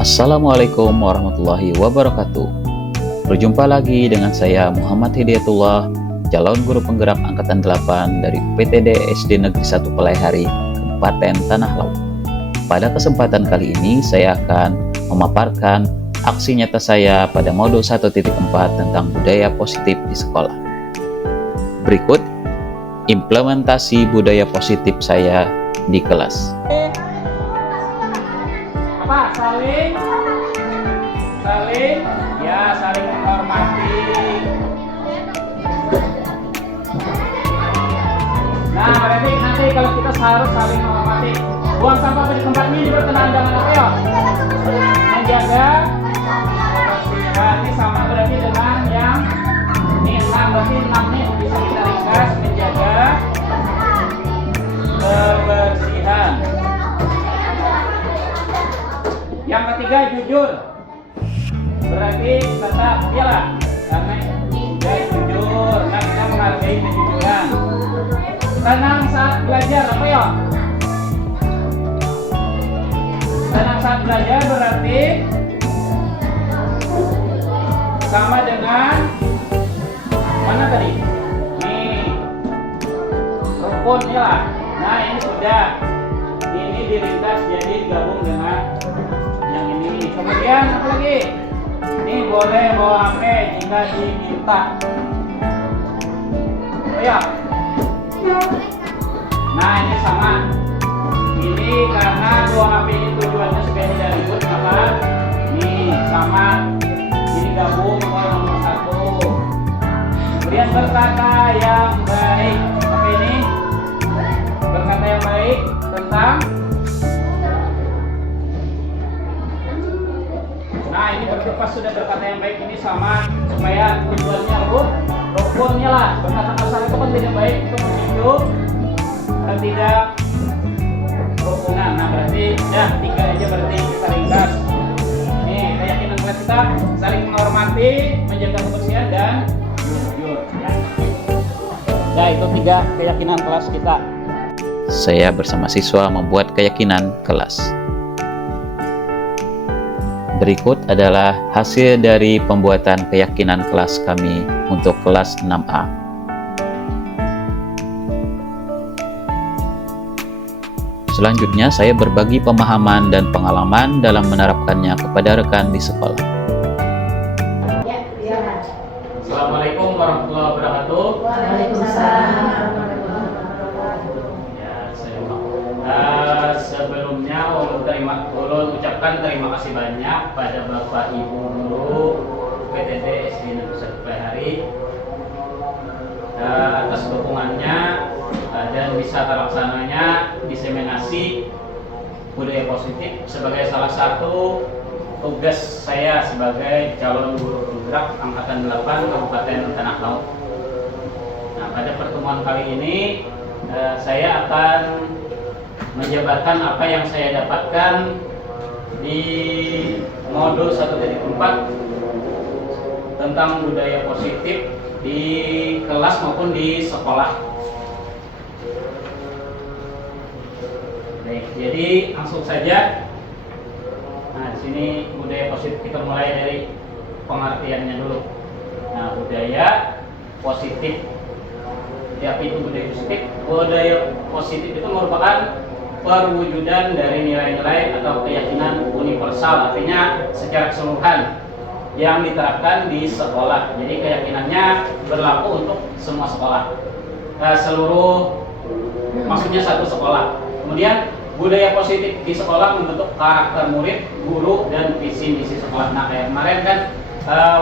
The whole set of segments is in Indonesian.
Assalamualaikum warahmatullahi wabarakatuh. Berjumpa lagi dengan saya Muhammad Hidayatullah, calon guru penggerak angkatan 8 dari UPTD SD Negeri 1 Pelaihari, Kabupaten Tanah Laut. Pada kesempatan kali ini saya akan memaparkan aksi nyata saya pada modul 1.4 tentang budaya positif di sekolah. Berikut implementasi budaya positif saya di kelas. Saling ya, saling menghormati. Nah, berarti nanti kalau kita harus saling menghormati, buang sampah di tempatnya juga kena dengan apa ya? Menjaga kebersihan. Ini sama berarti dengan yang ini 6, berarti 6 nih bisa kita ringkas, menjaga kebersihan. Yang ketiga, jujur. Berarti tetap iyalah, karena ya jujur. Nah, kita menghargai kejujuran. Tenang saat belajar, apa ya? Tenang saat belajar berarti sama dengan mana tadi? Nih, rukun iyalah. Nah, ini sudah. Ini diringkas jadi digabung dengan yang ini. Kemudian apa lagi? Ini boleh bawa HP jika diminta. Oh ya. Nah, ini sama. Ini karena bawa HP ini tujuannya supaya tidak ribut, maka ini sama. Ini gabung nomor 1. Kemudian berkata yang baik. Apa ini? Berkata yang baik tentang. Nah, ini pas sudah berkata yang baik ini sama supaya tujuannya rukunnya lah. Berkata kasar itu kan tidak baik untuk memicu ketidakrukunan. Nah, berarti ya 3 aja berarti kita ringkas. Nih, keyakinan kelas kita saling menghormati, menjaga kebersihan dan jujur. Ya, itu 3 keyakinan kelas kita. Saya bersama siswa membuat keyakinan kelas. Berikut adalah hasil dari pembuatan keyakinan kelas kami untuk kelas 6A. Selanjutnya, saya berbagi pemahaman dan pengalaman dalam menerapkannya kepada rekan di sekolah. Assalamualaikum warahmatullahi wabarakatuh. Waalaikumsalam. Sebelumnya ulun ucapkan terima kasih banyak pada Bapak Ibu Guru UPTD SD Negeri 1 Pelaihari atas dukungannya dan bisa terlaksananya diseminasi budaya positif sebagai salah satu tugas saya sebagai calon guru penggerak angkatan 8 Kabupaten Tanah Laut. Nah, pada pertemuan kali ini saya akan menjabarkan apa yang saya dapatkan di modul 1.4 tentang budaya positif di kelas maupun di sekolah. Baik, jadi langsung saja. Nah, di sini budaya positif kita mulai dari pengertiannya dulu. Nah, budaya positif. Apa itu budaya positif? Budaya positif itu merupakan perwujudan dari nilai-nilai atau keyakinan universal, artinya secara keseluruhan yang diterapkan di sekolah. Jadi keyakinannya berlaku untuk semua sekolah, maksudnya satu sekolah. Kemudian budaya positif di sekolah membentuk karakter murid, guru, dan visi misi sekolah. Nah, kayak kemarin kan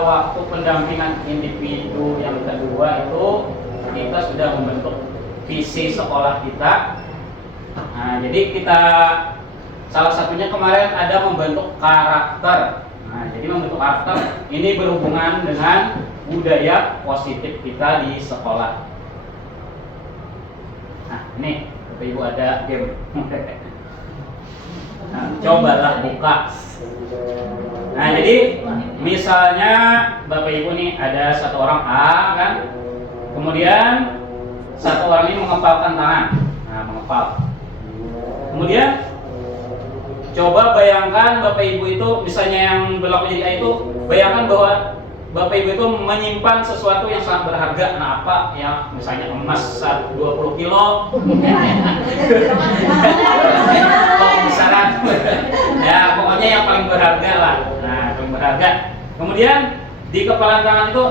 waktu pendampingan individu yang kedua itu kita sudah membentuk visi sekolah kita. Nah, jadi kita salah satunya kemarin ada membentuk karakter. Nah, jadi membentuk karakter ini berhubungan dengan budaya positif kita di sekolah. Nah, ini Bapak Ibu ada game. Nah, cobalah buka. Nah, jadi misalnya Bapak Ibu nih ada satu orang A kan, kemudian satu orang ini mengepalkan tangan. Nah, mengepal. Kemudian Coba bayangkan Bapak Ibu itu, misalnya yang belok menjadi A itu, bayangkan bahwa Bapak Ibu itu menyimpan sesuatu yang sangat berharga. Nah, apa ya? Misalnya emas 20 kilo. Misalnya, ya pokoknya yang paling berharga lah. Nah, paling berharga. Kemudian di kepalan tangan itu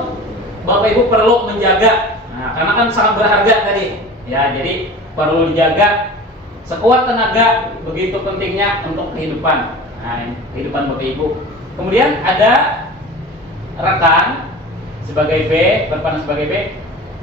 Bapak Ibu perlu menjaga. Nah, karena kan sangat berharga tadi. Ya, jadi perlu dijaga sekuat tenaga, begitu pentingnya untuk kehidupan. Nah, kehidupan Bapak Ibu. Kemudian ada rekan sebagai B, berperan sebagai B,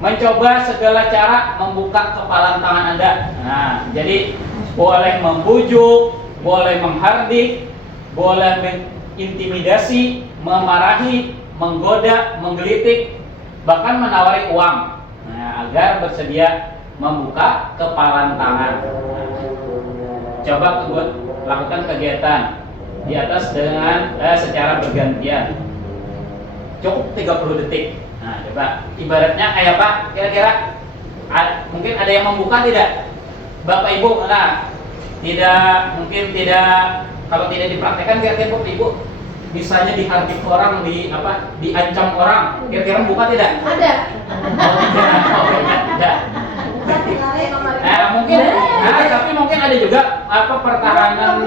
mencoba segala cara membuka kepalan tangan Anda. Nah, jadi boleh membujuk, boleh menghardik, boleh mengintimidasi, memarahi, menggoda, menggelitik, bahkan menawari uang. Nah, agar bersedia membuka kepalan tangan. Coba lakukan kegiatan di atas dengan secara bergantian. Cukup 30 detik. Nah, coba ibaratnya kayak apa? Kira-kira mungkin ada yang membuka tidak? Bapak Ibu, nah, mungkin tidak, kalau tidak dipraktekkan kira-kira Bapak Ibu misalnya dihardik orang, diancam orang, kira-kira membuka tidak? Ada. Tidak. Mungkin, tapi mungkin ada juga pertahanan.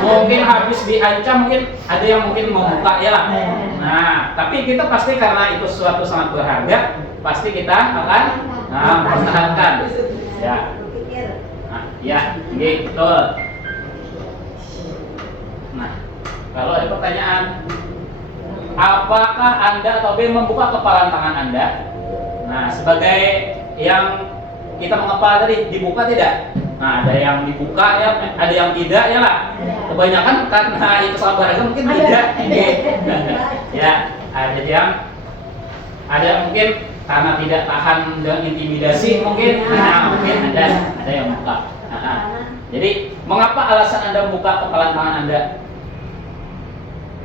Mungkin habis diancam, mungkin ada yang mungkin membuka ya lah. Nah, tapi kita pasti karena itu sesuatu sangat berharga, pasti kita akan mempertahankan. Ya. Nah, ya, gitu. Nah, kalau ada pertanyaan, apakah Anda atau B membuka kepalan tangan Anda? Nah, sebagai yang kita mengepal tadi, dibuka tidak? Nah, ada yang dibuka ya, ada yang tidak ya lah. Kebanyakan karena itu sangat berharga mungkin tidak. Ya, ada mungkin karena tidak tahan dengan intimidasi mungkin, mungkin ada yang buka. Jadi, mengapa alasan Anda membuka kepalan tangan Anda?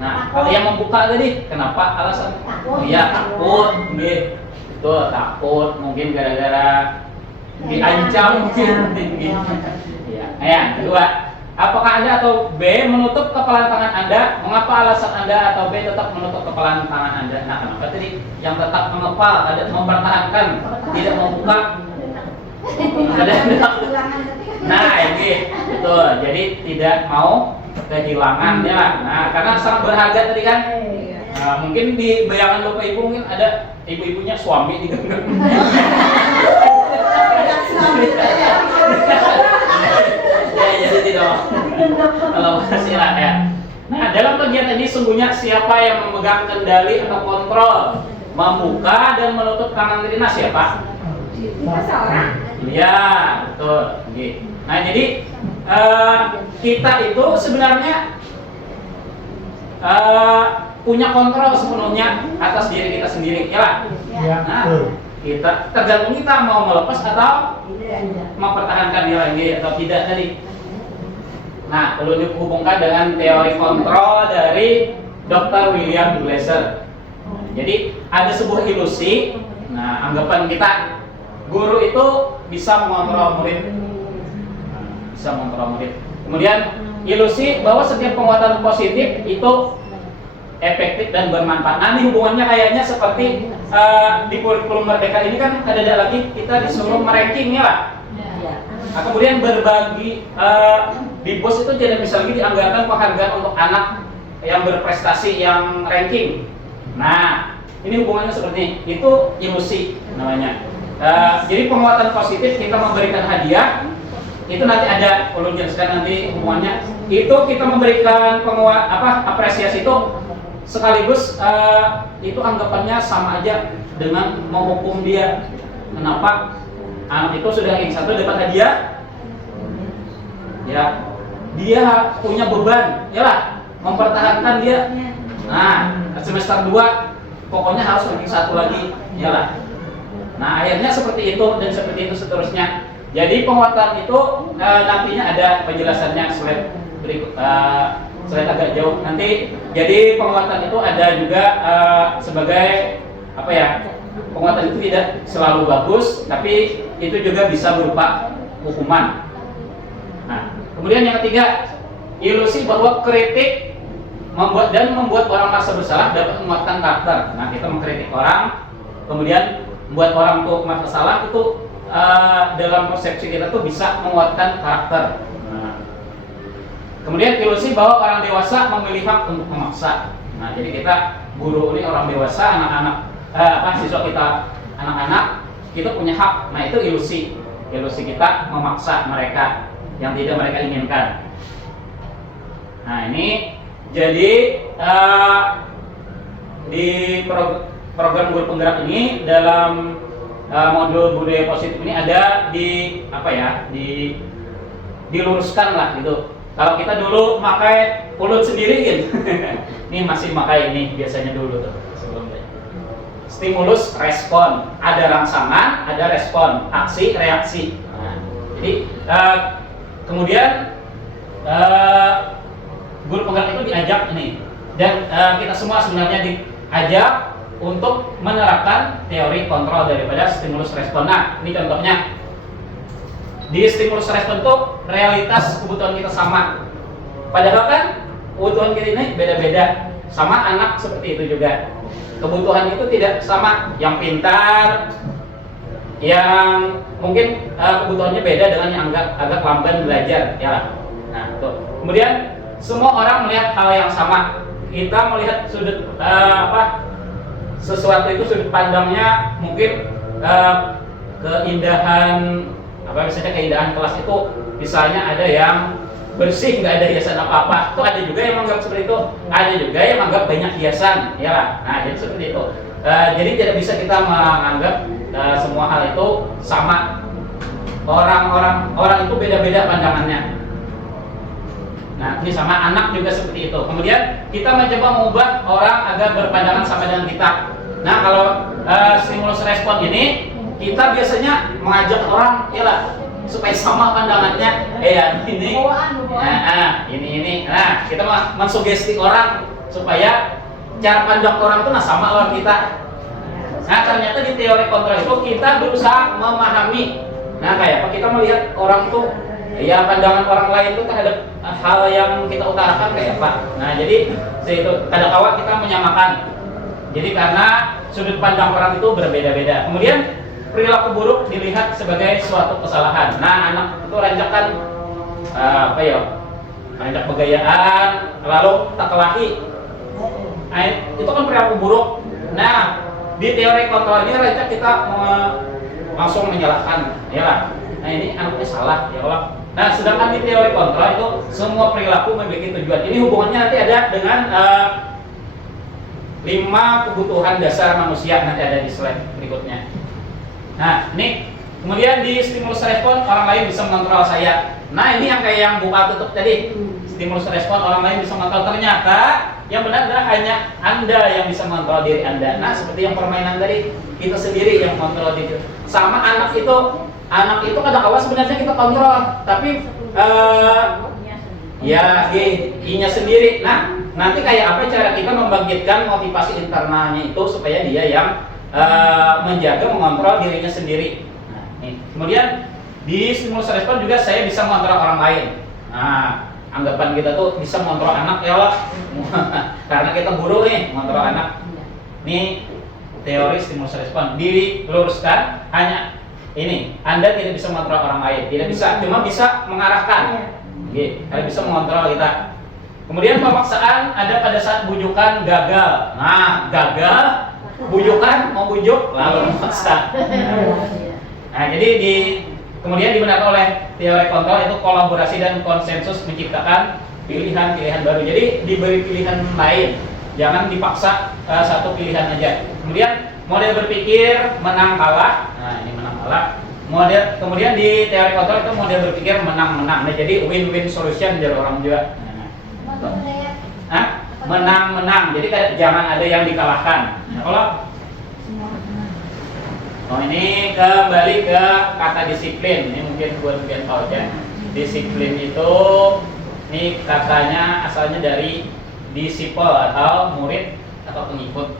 Nah, kalau yang membuka tadi, kenapa alasan? Iya, takut, itu takut, mungkin gara-gara diancam mungkin. Ya. Yang kedua, apakah Anda atau B menutup kepalan tangan Anda? Mengapa alasan Anda atau B tetap menutup kepalan tangan Anda? Nah, kenapa tadi yang tetap mengepal, ada mempertahankan, tidak membuka? Nah, ini betul. Jadi tidak mau kehilangan ya lah. Nah, karena sangat berharga tadi kan. Nah, mungkin di bayangan Bapak Ibu mungkin ada ibu-ibunya suami digenggam. Ya, jadi tidak kalau silah ya. Nah, dalam kegiatan ini sungguhnya siapa yang memegang kendali atau kontrol membuka dan menutup tangan Rina siapa? Seorang. Iya, betul. Nah, jadi kita itu sebenarnya punya kontrol sepenuhnya atas diri kita sendiri, ya lah. Nah, kita tergantung kita mau melepas atau mempertahankan diri lagi atau tidak tadi. Nah, perlu dihubungkan dengan teori kontrol dari Dr. William Glasser. Jadi ada sebuah ilusi. Nah, anggapan kita guru itu bisa mengontrol murid. Kemudian ilusi bahwa setiap penguatan positif itu efektif dan bermanfaat. Nah, ini hubungannya kayaknya seperti di kurikulum Merdeka ini kan ada lagi kita disuruh meranking ya lah. Nah, kemudian berbagi di BOS itu tidak bisa lagi dianggarkan penghargaan untuk anak yang berprestasi yang ranking. Nah, ini hubungannya seperti ini. Itu ilusi namanya. Jadi penguatan positif kita memberikan hadiah. Itu nanti ada, perlu jelaskan nanti hubungannya. Itu kita memberikan apresiasi itu sekaligus itu anggapannya sama aja dengan menghukum dia. Kenapa? Anak itu sudah yang satu dapat hadiah, ya dia punya beban, ya lah, mempertahankan dia. Nah, semester 2 pokoknya harus ranking 1 lagi, ya lah. Nah, akhirnya seperti itu dan seperti itu seterusnya. Jadi penguatan itu nantinya ada penjelasannya slide berikut, slide agak jauh nanti. Jadi penguatan itu ada juga sebagai apa ya? Penguatan itu tidak selalu bagus, tapi itu juga bisa berupa hukuman. Nah, kemudian yang ketiga, ilusi bahwa kritik membuat orang merasa bersalah dapat menguatkan karakter. Nah, kita mengkritik orang, kemudian membuat orang tuh merasa salah, itu dalam persepsi kita tuh bisa menguatkan karakter. Nah, kemudian ilusi bahwa orang dewasa memilih hak untuk memaksa. Nah, jadi kita guru ini orang dewasa, siswa kita anak-anak, kita punya hak. Nah, itu ilusi kita memaksa mereka yang tidak mereka inginkan. Nah, ini jadi di program guru penggerak ini dalam modul budaya positif ini ada diluruskan lah gitu. Kalau kita dulu pakai mulut sendiri gitu. Ini masih pakai ini biasanya dulu tuh sebelumnya. Stimulus respon, ada rangsangan, ada respon, aksi, reaksi. Nah, jadi kemudian guru penggerak itu diajak ini, dan kita semua sebenarnya diajak untuk menerapkan teori kontrol daripada stimulus respon. Nah, ini contohnya. Di stimulus respon itu realitas kebutuhan kita sama. Padahal kan kebutuhan kita ini beda-beda. Sama anak seperti itu juga. Kebutuhan itu tidak sama. Yang pintar, yang mungkin kebutuhannya beda dengan yang agak lamban belajar, ya. Nah, tuh. Kemudian semua orang melihat hal yang sama. Kita melihat sudut sesuatu itu sudut pandangnya mungkin keindahan misalnya keindahan kelas itu, misalnya ada yang bersih nggak ada hiasan apa-apa, itu ada juga yang menganggap seperti itu, ada juga yang menganggap banyak hiasan, ya lah. Nah, jadi seperti itu. Jadi tidak bisa kita menganggap semua hal itu sama. Orang itu beda-beda pandangannya. Nah, ini sama anak juga seperti itu. Kemudian kita mencoba mengubah orang agar berpandangan sama dengan kita. Nah, kalau stimulus respon ini kita biasanya mengajak orang, ya lah, supaya sama pandangannya. Ini. Nah, kita mensugesti orang supaya cara pandang orang itu sama orang kita. Nah, ternyata di teori kontrol itu kita berusaha memahami. Nah, kayak apa kita melihat orang tuh, ya pandangan orang lain itu terhadap hal yang kita utarakan kayak apa. Nah, jadi itu kadang-kala kita menyamakan. Jadi karena sudut pandang orang itu berbeda-beda. Kemudian perilaku buruk dilihat sebagai suatu kesalahan. Nah, anak itu ranjakan rancak begayaan, lalu tak kelahi. Nah, itu kan perilaku buruk. Nah, di teori kontrol ini rancak kita langsung menyalahkan, ya lah. Nah, ini anaknya salah, ya Allah. Nah, sedangkan di teori kontrol itu semua perilaku memiliki tujuan. Ini hubungannya nanti ada dengan 5 kebutuhan dasar manusia, nanti ada di slide berikutnya. Nah, ini kemudian di stimulus respon orang lain bisa mengontrol saya. Nah, ini yang kayak yang buka tutup tadi. Stimulus respon orang lain bisa mengontrol. Ternyata yang benar adalah hanya Anda yang bisa mengontrol diri Anda. Nah, seperti yang permainan tadi, kita sendiri yang kontrol diri. Sama anak itu kadang-kala sebenarnya kita kontrol, tapi I-nya sendiri. Nah, nanti kayak apa cara kita membangkitkan motivasi internalnya itu supaya dia yang menjaga, mengontrol dirinya sendiri. Nah, nih. Kemudian di stimulus respon juga saya bisa mengontrol orang lain. Nah, anggapan kita tuh bisa mengontrol anak, ya Allah. Karena kita guru nih, mengontrol anak. Nih teori stimulus respon diluruskan hanya ini. Anda tidak bisa mengontrol orang lain, tidak bisa, cuma bisa mengarahkan. Kalian bisa mengontrol kita. Kemudian pemaksaan ada pada saat bujukan gagal. Nah, gagal bujukan, mau bujuk lalu memaksa. Nah, jadi kemudian dibenarkan oleh teori kontrol itu kolaborasi dan konsensus menciptakan pilihan-pilihan baru. Jadi diberi pilihan lain, jangan dipaksa satu pilihan aja. Kemudian model berpikir menang kalah. Nah, ini menang kalah. Kemudian di teori kontrol itu model berpikir menang-menang. Nah, jadi win-win solution dari orang juga. Menang-menang. Jadi jangan ada yang dikalahkan. Nah, ini kembali ke kata disiplin. Ini mungkin buat kalian tahu ya. Disiplin itu ini katanya asalnya dari disciple atau murid atau pengikut.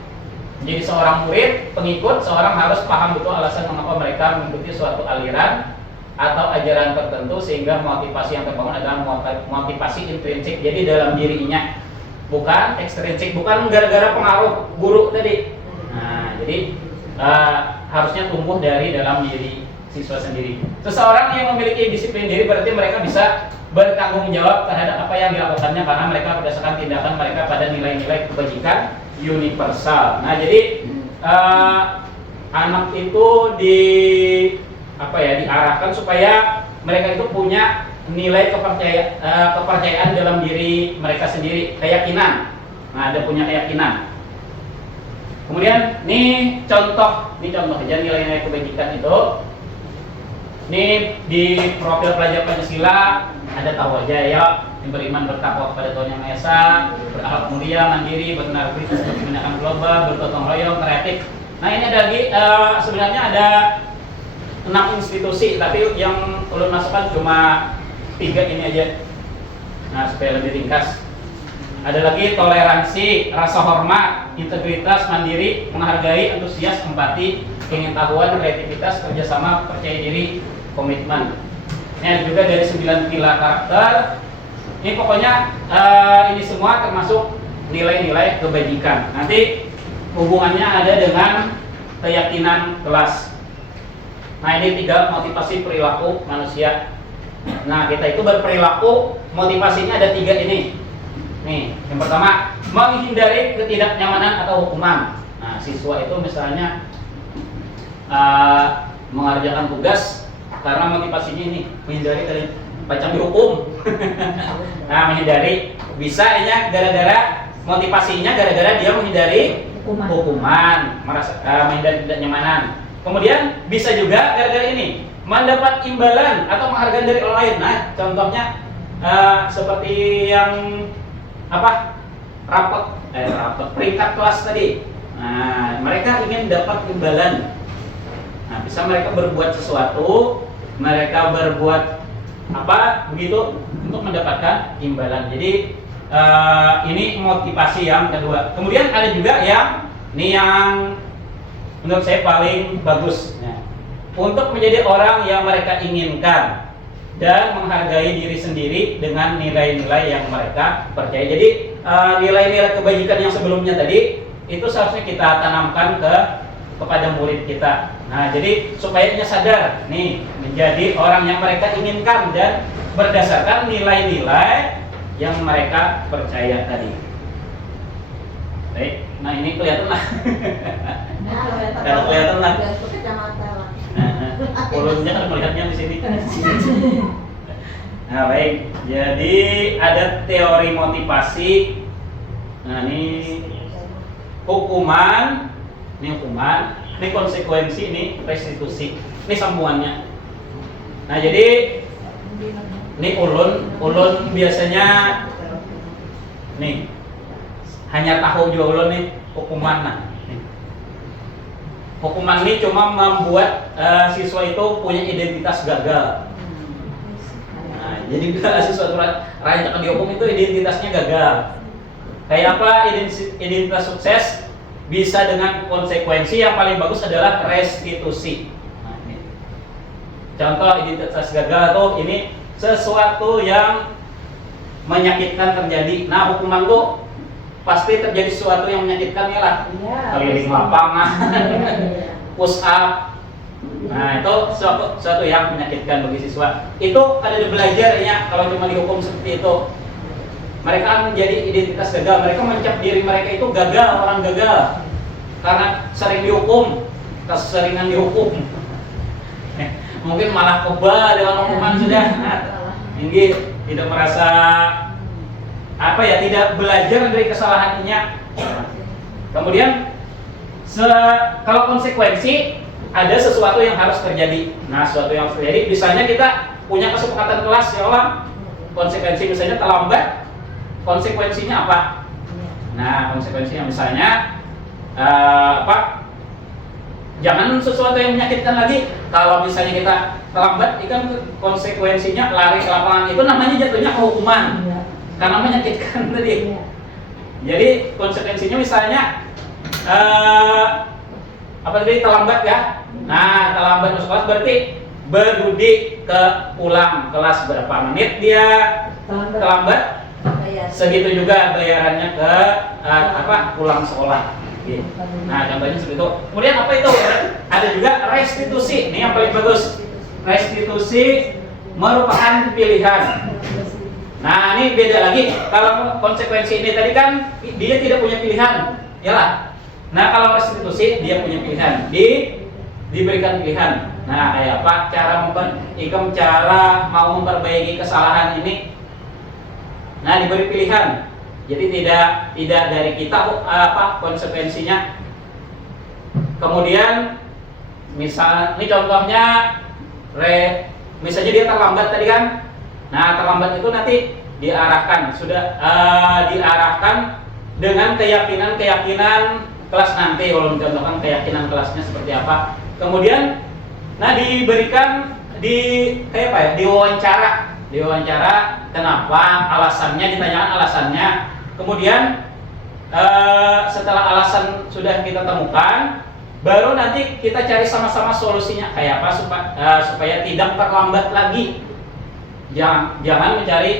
Jadi seorang murid, pengikut, seorang harus paham betul alasan mengapa mereka mengikuti suatu aliran atau ajaran tertentu, sehingga motivasi yang terbangun adalah motivasi intrinsik, jadi dalam dirinya, bukan ekstrinsik, bukan gara-gara pengaruh guru tadi. Nah, jadi harusnya tumbuh dari dalam diri siswa sendiri. Seseorang yang memiliki disiplin diri berarti mereka bisa bertanggung jawab terhadap apa yang dilakukannya, karena mereka berdasarkan tindakan mereka pada nilai-nilai kebajikan universal. Nah, jadi anak itu diarahkan supaya mereka itu punya nilai kepercayaan dalam diri mereka sendiri, keyakinan. Nah, ada punya keyakinan. Kemudian ini contoh aja nilai-nilai kebajikan itu. Ini di profil pelajar Pancasila ada tahu aja ya, yang beriman bertakwa kepada Tuhan Yang Maha Esa, berakhlak mulia, mandiri, bernegara, kebinekaan global, bergotong royong, kreatif. Nah, ini ada lagi sebenarnya ada 6 institusi, tapi yang ulun masukkan cuma 3 ini aja. Nah, supaya lebih ringkas. Ada lagi toleransi, rasa hormat, integritas, mandiri, menghargai, antusias, empati, pengetahuan, kreativitas, kerjasama, percaya diri, komitmen. Ini ada juga dari 9 pilar karakter. Ini pokoknya ini semua termasuk nilai-nilai kebajikan. Nanti hubungannya ada dengan keyakinan kelas. Nah, ini 3 motivasi perilaku manusia. Nah, kita itu berperilaku, motivasinya ada 3 ini. Nih, yang pertama, menghindari ketidaknyamanan atau hukuman. Nah, siswa itu misalnya mengerjakan tugas karena motivasinya ini menghindari dari macam dihukum. Nah, menghindari bisa ya gara-gara motivasinya gara-gara dia menghindari hukuman, merasa menghindari ketidaknyamanan. Kemudian bisa juga gara-gara ini mendapat imbalan atau penghargaan dari orang lain. Nah, contohnya seperti yang rapat peringkat kelas tadi. Nah, mereka ingin dapat imbalan. Nah, bisa mereka berbuat sesuatu, mereka berbuat begitu untuk mendapatkan imbalan. Jadi ini motivasi yang kedua. Kemudian ada juga yang menurut saya paling bagus. Nah, untuk menjadi orang yang mereka inginkan dan menghargai diri sendiri dengan nilai-nilai yang mereka percaya. Jadi nilai-nilai kebajikan yang sebelumnya tadi itu seharusnya kita tanamkan kepada murid kita. Nah, jadi supaya dia sadar nih menjadi orang yang mereka inginkan dan berdasarkan nilai-nilai yang mereka percaya tadi. Baik, nah ini kelihatan lah. Kalau kelihatan lah. Ulunnya kan melihatnya di sini. Nah, baik. Jadi ada teori motivasi. Nah, ini hukuman, ini konsekuensi, ini restitusi. Ini sambungannya. Nah, jadi ini ulun biasanya nih hanya tahu juga ulun nih hukuman. Nah, hukuman ini cuma membuat siswa itu punya identitas gagal. Nah, jadi bila siswa itu rancangan dihukum itu identitasnya gagal. Kayak apa identitas sukses? Bisa dengan konsekuensi yang paling bagus adalah restitusi. Nah, ini. Contoh identitas gagal tuh ini sesuatu yang menyakitkan terjadi. Nah, hukuman tuh pasti terjadi sesuatu yang menyakitkan ya lah. Keliling lapangan, push up. Nah, itu sesuatu yang menyakitkan bagi siswa. Itu ada belajar ya, kalau cuma dihukum seperti itu. Mereka menjadi identitas gagal. Mereka mencap diri mereka itu gagal, orang gagal. Karena sering dihukum, keseringan dihukum. Mungkin malah kebal dengan hukuman sudah. Tinggi, tidak merasa tidak belajar dari kesalahannya. Kemudian kalau konsekuensi ada sesuatu yang harus terjadi. Nah, sesuatu yang harus terjadi, misalnya kita punya kesepakatan kelas ya Allah, konsekuensi misalnya terlambat, konsekuensinya apa? Nah, konsekuensinya misalnya jangan sesuatu yang menyakitkan lagi. Kalau misalnya kita terlambat, itu kan konsekuensinya lari ke lapangan, itu namanya jatuhnya hukuman. Karena menyakitkan tadi. Jadi konsekuensinya misalnya terlambat ya. Nah, terlambat masuk kelas berarti Berudi ke pulang kelas berapa menit dia terlambat, segitu juga bayarannya ke pulang sekolah. Nah, contohnya seperti itu. Kemudian apa itu? Ada juga restitusi. Ini yang paling bagus. Restitusi merupakan pilihan. Nah, ini beda lagi. Kalau konsekuensi ini tadi kan dia tidak punya pilihan, yalah. Nah, kalau restitusi dia punya pilihan. Diberikan pilihan. Nah, kayak apa? Cara mau memperbaiki kesalahan ini. Nah, diberi pilihan. Jadi tidak dari kita konsekuensinya. Kemudian ini contohnya misalnya dia terlambat tadi kan. Nah, terlambat itu nanti diarahkan dengan keyakinan kelas nanti. Kalau mencontohkan keyakinan kelasnya seperti apa. Kemudian diberikan diwawancara kenapa, alasannya, ditanyakan alasannya. Kemudian setelah alasan sudah kita temukan, baru nanti kita cari sama-sama solusinya kayak apa supaya tidak terlambat lagi. Jangan mencari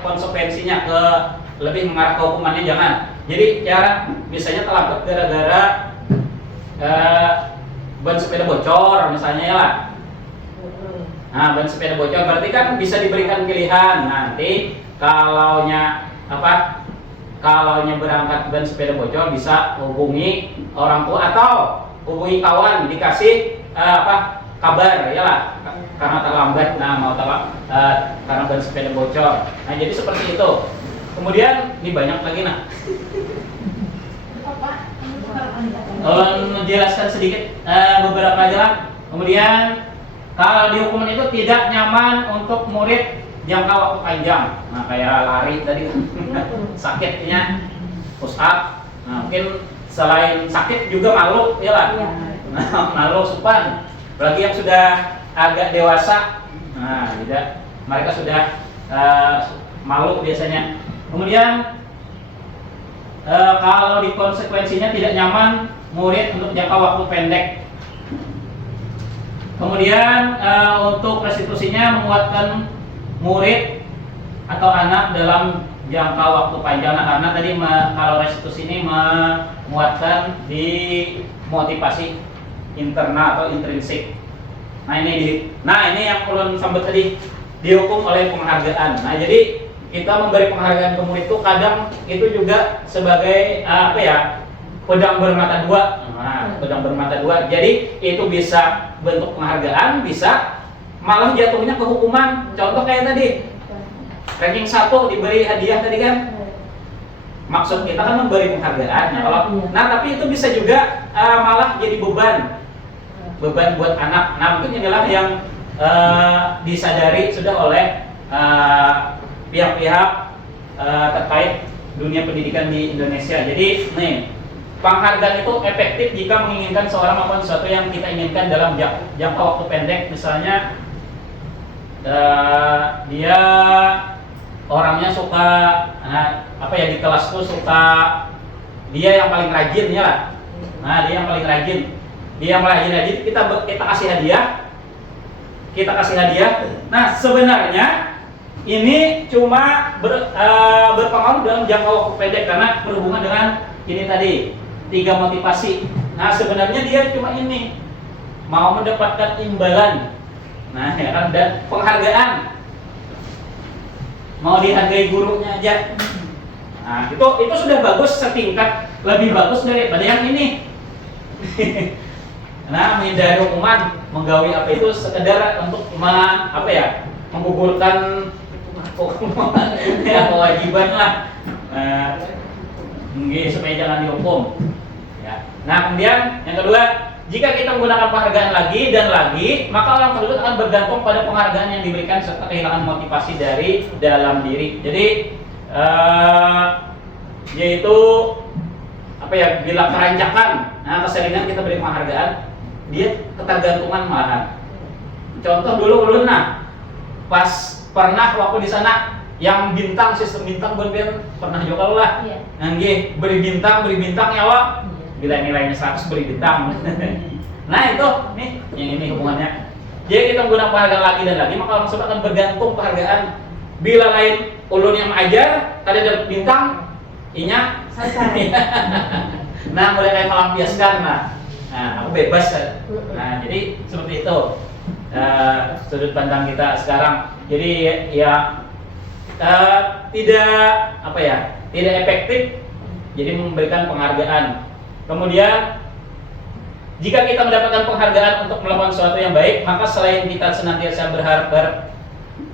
konsekuensinya, lebih mengarah ke hukumannya, jangan. Jadi misalnya terlambat gara-gara ban sepeda bocor misalnya ya lah. Nah, ban sepeda bocor berarti kan bisa diberikan pilihan nanti kalaunya berangkat ban sepeda bocor bisa hubungi orang tua atau hubungi kawan, dikasih kabar ya lah karena terlambat, karena ban sepeda bocor. Nah, jadi seperti itu. Kemudian ini banyak lagi menjelaskan sedikit beberapa aja lah. Kemudian kalau di hukuman itu tidak nyaman untuk murid jangka waktu panjang. Nah, kayak lari tadi sakitnya push up. Nah, mungkin selain sakit juga malu ya lah. Nah, malu supan. Apalagi yang sudah agak dewasa. Nah, mereka sudah malu biasanya. Kemudian kalau di konsekuensinya tidak nyaman murid untuk jangka waktu pendek. Kemudian untuk restitusinya menguatkan murid atau anak dalam jangka waktu panjang, karena tadi kalau restitusi ini menguatkan di motivasi internal atau intrinsik. Nah ini yang ulun sambut tadi dihukum oleh penghargaan. Nah jadi kita memberi penghargaan ke murid itu kadang itu juga sebagai pedang bermata dua. Nah, pedang bermata dua. Jadi itu bisa bentuk penghargaan, bisa malah jatuhnya ke hukuman. Contoh kayak tadi, ranking 1 diberi hadiah tadi kan. Maksud kita kan memberi penghargaan. Tapi itu bisa juga malah jadi beban buat anak. Nah, mungkin inilah yang disadari sudah oleh pihak-pihak terkait dunia pendidikan di Indonesia. Jadi penghargaan itu efektif jika menginginkan seorang melakukan sesuatu yang kita inginkan dalam jangka waktu pendek. Misalnya dia orangnya suka di kelas tuh suka dia yang paling rajin ya lah. Nah, dia yang paling rajin. Kita kasih hadiah. Nah, sebenarnya ini cuma berpengaruh dalam jangka waktu pendek karena berhubungan dengan ini tadi 3 motivasi. Nah, sebenarnya dia cuma ini mau mendapatkan imbalan. Nah, ya kan, dan penghargaan. Mau dihargai gurunya aja. Nah, itu sudah bagus, setingkat lebih bagus daripada yang ini. Nah, menghindari hukuman, menggawi sekedar untuk menggugurkan kewajiban lah. Supaya jangan dihukum. Ya. Nah, kemudian yang kedua, jika kita menggunakan penghargaan lagi dan lagi, maka orang tersebut akan bergantung pada penghargaan yang diberikan serta kehilangan motivasi dari dalam diri. Jadi yaitu bila keranjakan, keseringan kita beri penghargaan, dia ketergantungan malahan. Contoh dulu ulun pas pernah waktu di sana yang sistem bintang pernah juga lah. Iya. Beri bintang ya Allah. Bila nilainya 100 beri bintang. Nah, itu yang ini hubungannya. Jadi kita menggunakan penghargaan lagi dan lagi, maka orang tersebut akan bergantung penghargaan. Bila lain ulun yang mengajar, tadi dapat bintang, inya Santai. nah mulai kayak melampiaskan, nah aku bebas kan. Nah jadi seperti itu sudut pandang kita sekarang. Jadi ya tidak apa ya, tidak efektif jadi memberikan penghargaan. Kemudian jika kita mendapatkan penghargaan untuk melakukan sesuatu yang baik, maka selain kita senantiasa berharap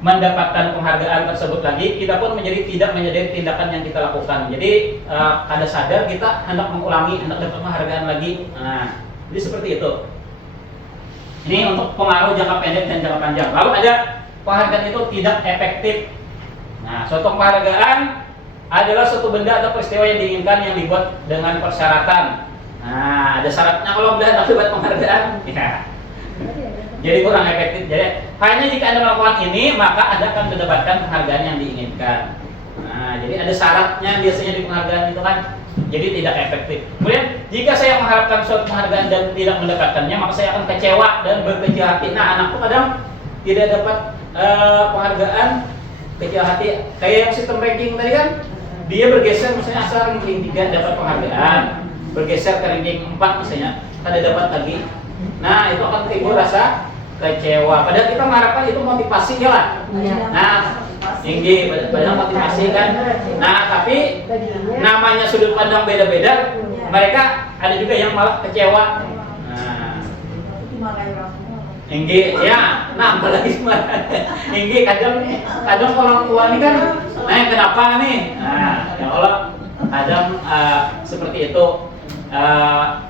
mendapatkan penghargaan tersebut lagi, kita pun tidak menyadari tindakan yang kita lakukan. Jadi ada sadar kita hendak mengulangi, hendak dapat penghargaan lagi. Nah, jadi seperti itu. Ini untuk pengaruh jangka pendek dan jangka panjang. Lalu ada penghargaan itu tidak efektif. Nah, suatu penghargaan adalah suatu benda atau peristiwa yang diinginkan yang dibuat dengan persyaratan. Nah, ada syaratnya kalau benda dapat penghargaan. Ya. Jadi kurang efektif. Jadi hanya jika Anda melakukan ini, maka Anda akan mendapatkan penghargaan yang diinginkan. Nah, jadi ada syaratnya biasanya di penghargaan itu kan. Jadi tidak efektif. Kemudian jika saya mengharapkan suatu penghargaan dan tidak mendapatkannya, maka saya akan kecewa dan berkecil hati. Nah, anakku kadang tidak dapat penghargaan, kecil hati. Kayak yang sistem ranking tadi kan, dia bergeser misalnya asal ranking 3 dapat penghargaan, bergeser ke ranking 4 misalnya, kada dapat lagi. Nah, itu akan timbul rasa kecewa. Padahal kita mengharapkan itu motivasi ya lah. Nah, tinggi padahal motivasi kan. Nah, tapi namanya sudut pandang beda-beda, mereka ada juga yang malah kecewa. Nah, tinggi ya, nah apalagi tinggi kadang orang tua ini kan, kenapa nih? Nah, ya Allah, kadang seperti itu.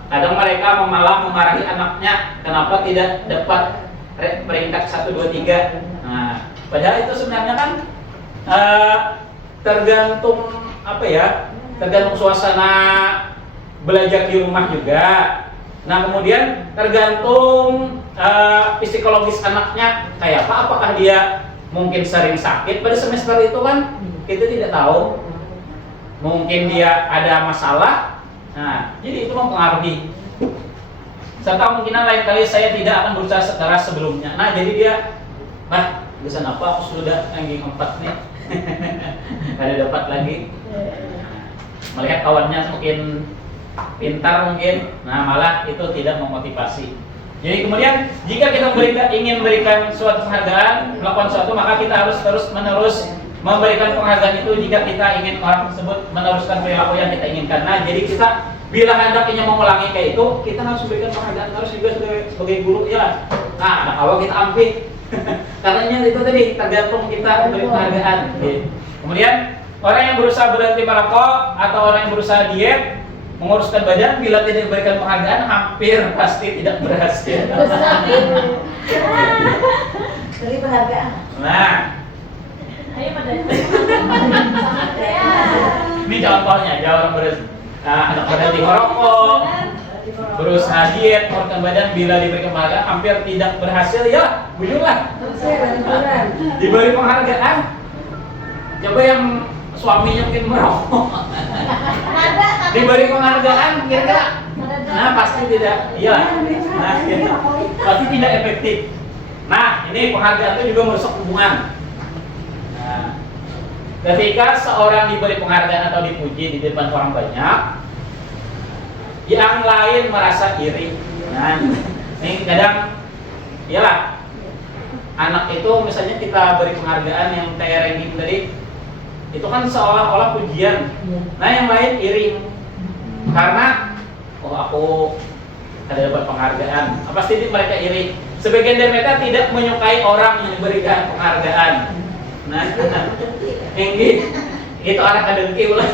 Kadang mereka malah memarahi anaknya kenapa tidak dapat peringkat 1, 2, 3. Nah, padahal itu sebenarnya kan tergantung apa ya? Tergantung suasana belajar di rumah juga. Nah, kemudian tergantung psikologis anaknya kayak apa. Apakah dia mungkin sering sakit pada semester itu kan? Kita tidak tahu. Mungkin dia ada masalah. Nah, jadi itu mempengaruhi. Serta kemungkinan lain kali saya tidak akan berusaha sekeras sebelumnya. Nah, jadi dia, bisa apa? Aku sudah ranking 4 nih. Ada dapat lagi. Melihat kawannya semakin pintar mungkin, nah malah itu tidak memotivasi. Jadi kemudian jika kita ingin memberikan suatu penghargaan, melakukan suatu, maka kita harus terus-menerus memberikan penghargaan itu jika kita ingin orang tersebut meneruskan perilaku yang kita inginkan. Nah, jadi kita bila hendak ingin mengulangi kayak itu, kita harus memberikan penghargaan, harus juga sebagai guru ya. Nah, kalau kita ambil, katanya itu tadi tergantung kita memberi penghargaan. Kemudian orang yang berusaha berhenti merokok atau orang yang berusaha diet, menguruskan badan, bila tidak diberikan penghargaan, hampir pasti tidak berhasil. Beri penghargaan. Nah, Ayo pada. ini contohnya, orang anak berhenti merokok, berusaha diet, menguruskan badan, bila diberikan penghargaan, hampir tidak berhasil ya, bujurlah. Diberi penghargaan. Coba yang suaminya mungkin merokok, diberi penghargaan, kira-kira, nah pasti tidak, iya, nah pasti tidak efektif. Nah, ini penghargaan itu juga merusak hubungan. Nah, ketika seorang diberi penghargaan atau dipuji di depan orang banyak, yang lain merasa iri. Nah, ini kadang, iyalah, anak itu misalnya kita beri penghargaan yang kayak ranking tadi, itu kan seolah-olah pujian. Nah, yang lain iri karena aku ada dapat penghargaan. Pasti mereka iri. Sebagian dari mereka tidak menyukai orang yang diberikan penghargaan. Nah, ini itu anak dengki ulah.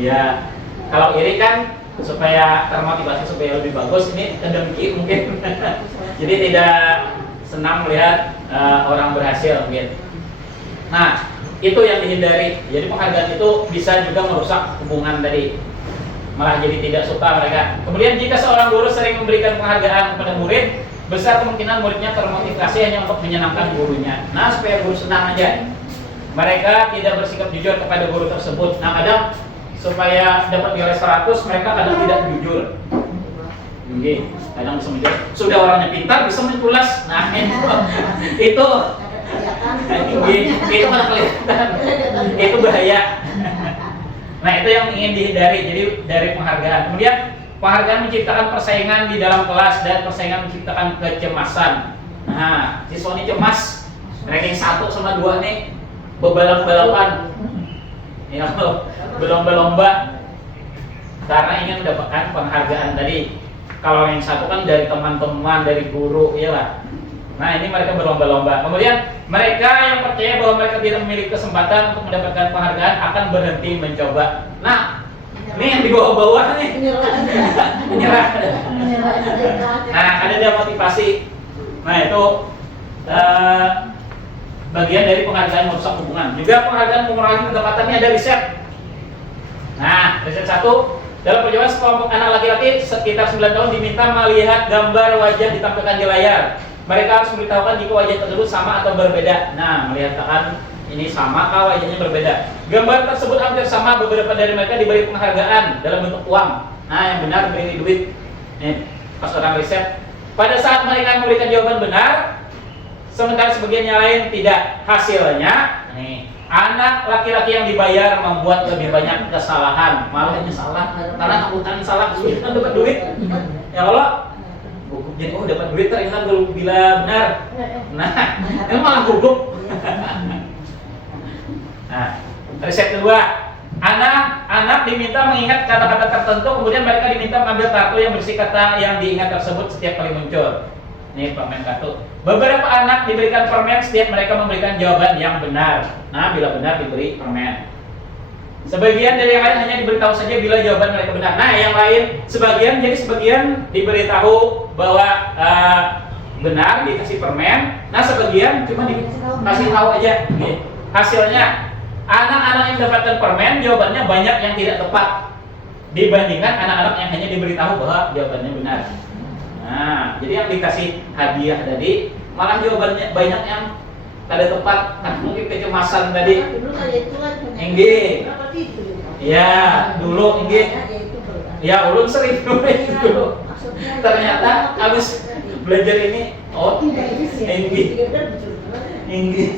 Ya, kalau iri kan supaya termotivasi supaya lebih bagus, ini kedengki mungkin. Jadi tidak senang melihat orang berhasil mungkin. Nah, itu yang dihindari. Jadi penghargaan itu bisa juga merusak hubungan tadi, malah jadi tidak suka mereka. Kemudian jika seorang guru sering memberikan penghargaan kepada murid, besar kemungkinan muridnya termotivasi hanya untuk menyenangkan gurunya. Nah, supaya guru senang aja, mereka tidak bersikap jujur kepada guru tersebut. Nah, kadang supaya dapat nilai 100, mereka kadang tidak jujur. Oke, kadang bisa menjawab. Sudah orangnya pintar bisa menculas. Nah, itu itu mana kelihatan. Itu bahaya. Nah, itu yang ingin dihindari. Jadi dari penghargaan. Kemudian penghargaan menciptakan persaingan di dalam kelas dan persaingan menciptakan kecemasan. Nah, siswa ini cemas. Ranking 1 sama 2 nih bebalap-balapan. Ya, berlomba-lomba karena ingin mendapatkan penghargaan tadi. Kalau yang satu kan dari teman-teman, dari guru, iyalah. Nah, ini mereka berlomba-lomba. Kemudian mereka yang percaya bahwa mereka tidak memiliki kesempatan untuk mendapatkan penghargaan akan berhenti mencoba. Nah, ini yang di bawah-bawah nih. Menyerah. Nah, ada demotivasi. Nah, itu bagian dari penghargaan merusak hubungan. Juga penghargaan mengurangi ketepatannya ada riset. Nah, riset 1, dalam percobaan sekelompok anak laki-laki sekitar 9 tahun diminta melihat gambar wajah ditampilkan di layar. Mereka harus memberitahukan jika wajah tersebut sama atau berbeda. Nah, melihatkan ini sama kah wajahnya berbeda. Gambar tersebut hampir sama, beberapa dari mereka diberi penghargaan dalam bentuk uang. Nah, yang benar beri duit. Nih, pas orang riset. Pada saat mereka memberikan jawaban benar, sementara sebagian yang lain tidak. Hasilnya, nih, anak laki-laki yang dibayar membuat lebih banyak kesalahan. Malah hanya salah karena takutan salah, sudah dapat duit. Ya Allah, gugup jadi dapat duit ternyata bila benar. Nah, itu malah gugup. Nah, riset kedua, anak-anak diminta mengingat kata-kata tertentu, kemudian mereka diminta mengambil kartu yang berisi kata yang diingat tersebut setiap kali muncul. Ini permen kartu. Beberapa anak diberikan permen setiap mereka memberikan jawaban yang benar. Nah, bila benar diberi permen. Sebagian dari yang lain hanya diberitahu saja bila jawaban mereka benar. Nah, yang lain sebagian diberitahu bahwa benar dikasih permen. Nah, sebagian cuma dikasih tahu aja. Gitu. Hasilnya, anak-anak yang mendapatkan permen jawabannya banyak yang tidak tepat dibandingkan anak-anak yang hanya diberitahu bahwa jawabannya benar. Nah, jadi yang dikasih hadiah tadi malah jawabannya banyak yang tidak tepat, kan mungkin kecemasan tadi. Enggih. Ya, dulu enggih. Ya, ulun sering dulu. Ternyata habis belajar ini, oh, enggih. Enggih.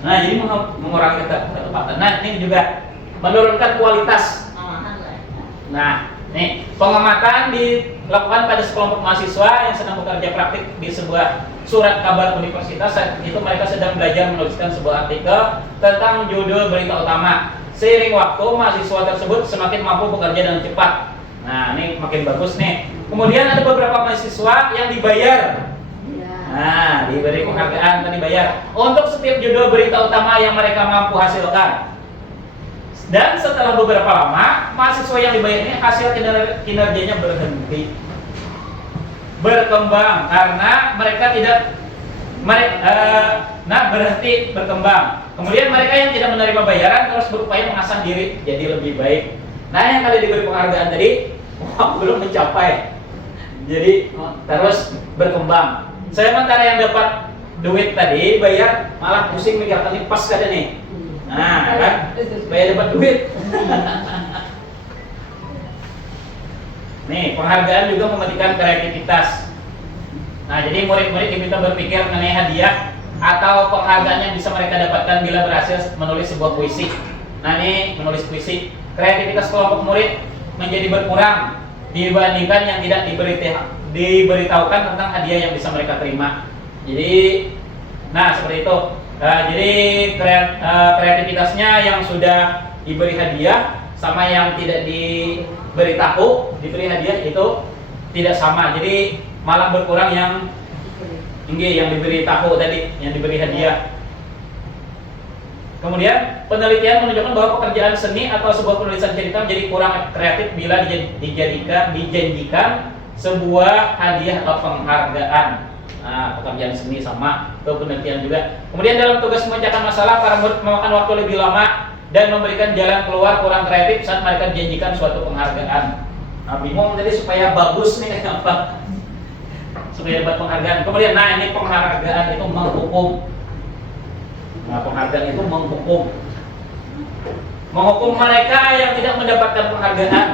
Nah, jadi mengurangi ketepatan. Nah, ini juga menurunkan kualitas. Nah, nih, pengamatan dilakukan pada sekelompok mahasiswa yang sedang bekerja praktik di sebuah surat kabar universitas. Saat itu mereka sedang belajar menuliskan sebuah artikel tentang judul berita utama. Seiring waktu, mahasiswa tersebut semakin mampu bekerja dengan cepat. Nah, ini makin bagus nih. Kemudian ada beberapa mahasiswa yang dibayar. Nah, diberi penghargaan dan dibayar untuk setiap judul berita utama yang mereka mampu hasilkan. Dan setelah beberapa lama, mahasiswa yang dibayar ini hasil kinerjanya berhenti berkembang karena mereka berhenti berkembang. Kemudian mereka yang tidak menerima bayaran terus berupaya mengasah diri jadi lebih baik. Nah, yang kali diberi penghargaan tadi belum mencapai, jadi terus berkembang. Sementara yang dapat duit tadi bayar malah pusing mikirkan ini pas kada nih. Nah, kan supaya dapat duit. Nih, penghargaan juga mematikan kreativitas. Nah, jadi murid-murid diminta berpikir mengenai hadiah atau penghargaan yang bisa mereka dapatkan bila berhasil menulis sebuah puisi. Nah, ini menulis puisi. Kreativitas kelompok murid menjadi berkurang dibandingkan yang tidak diberitahukan tentang hadiah yang bisa mereka terima. Jadi, nah seperti itu. Jadi kreativitasnya yang sudah diberi hadiah sama yang tidak diberi hadiah itu tidak sama. Jadi malah berkurang yang diberi tahu tadi, yang diberi hadiah. Kemudian penelitian menunjukkan bahwa pekerjaan seni atau sebuah penulisan cerita menjadi kurang kreatif bila dijanjikan sebuah hadiah atau penghargaan. Nah, pekerjaan seni sama, itu penelitian juga. Kemudian dalam tugas memecahkan masalah, para murid memakan waktu lebih lama dan memberikan jalan keluar kurang kreatif saat mereka dijanjikan suatu penghargaan. Nah, bingung tadi supaya bagus nih apa? Supaya dapat penghargaan. Kemudian, nah ini penghargaan itu menghukum. Nah, penghargaan itu menghukum. Menghukum mereka yang tidak mendapatkan penghargaan.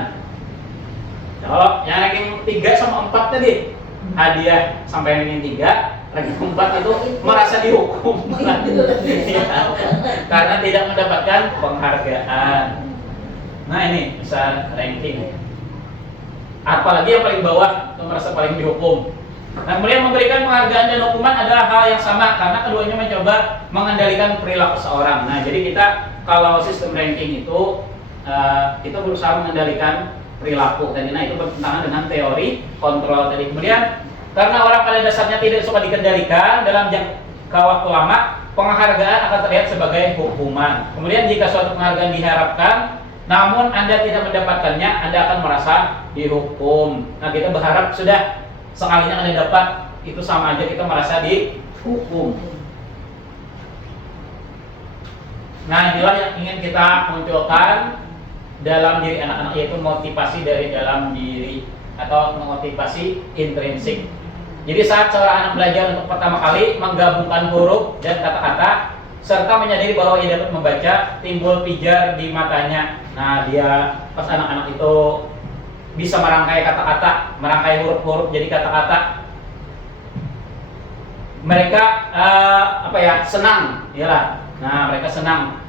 Kalau yang ranking 3 sama 4 tadi, hadiah sampai ranking 3, ranking 4 itu merasa dihukum. Ya, karena tidak mendapatkan penghargaan. Nah ini bisa ranking. Apalagi yang paling bawah itu merasa paling dihukum. Nah, kemudian memberikan penghargaan dan hukuman adalah hal yang sama karena keduanya mencoba mengendalikan perilaku seorang. Nah, jadi kita kalau sistem ranking itu berusaha mengendalikan perilaku tadi. Nah, itu bertentangan dengan teori kontrol tadi. Kemudian karena orang pada dasarnya tidak suka dikendalikan dalam jangka waktu lama, penghargaan akan terlihat sebagai hukuman. Kemudian jika suatu penghargaan diharapkan namun Anda tidak mendapatkannya, Anda akan merasa dihukum. Nah, kita berharap sudah sekalinya Anda dapat, itu sama aja kita merasa dihukum. Nah, inilah yang ingin kita munculkan dalam diri anak-anak, yaitu motivasi dari dalam diri atau motivasi intrinsik. Jadi saat seorang anak belajar untuk pertama kali menggabungkan huruf dan kata-kata serta menyadari bahwa ia dapat membaca, timbul pijar di matanya. Nah, dia pas anak-anak itu bisa merangkai kata-kata, merangkai huruf-huruf jadi kata-kata. Mereka senang, iyalah. Nah, mereka senang.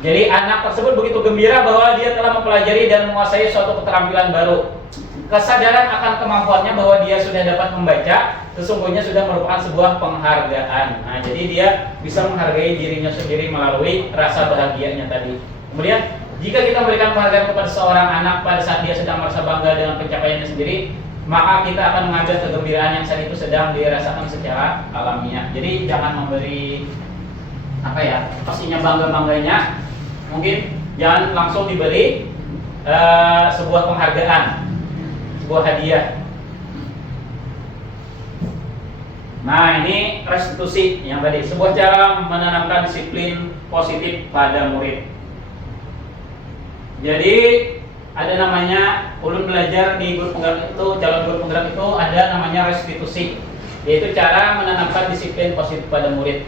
Jadi anak tersebut begitu gembira bahwa dia telah mempelajari dan menguasai suatu keterampilan baru. Kesadaran akan kemampuannya bahwa dia sudah dapat membaca sesungguhnya sudah merupakan sebuah penghargaan. Nah, jadi dia bisa menghargai dirinya sendiri melalui rasa bahagianya tadi. Kemudian jika kita memberikan penghargaan kepada seorang anak pada saat dia sedang merasa bangga dengan pencapaiannya sendiri, maka kita akan mengambil kegembiraan yang saat itu sedang dirasakan secara alamiah. Jadi jangan memberi pastinya bangga-bangganya, mungkin jangan langsung diberi sebuah penghargaan, sebuah hadiah. Nah, ini restitusi yang tadi, sebuah cara menanamkan disiplin positif pada murid. Jadi ada namanya ulun belajar di guru penggerak itu, calon guru penggerak itu ada namanya restitusi, yaitu cara menanamkan disiplin positif pada murid.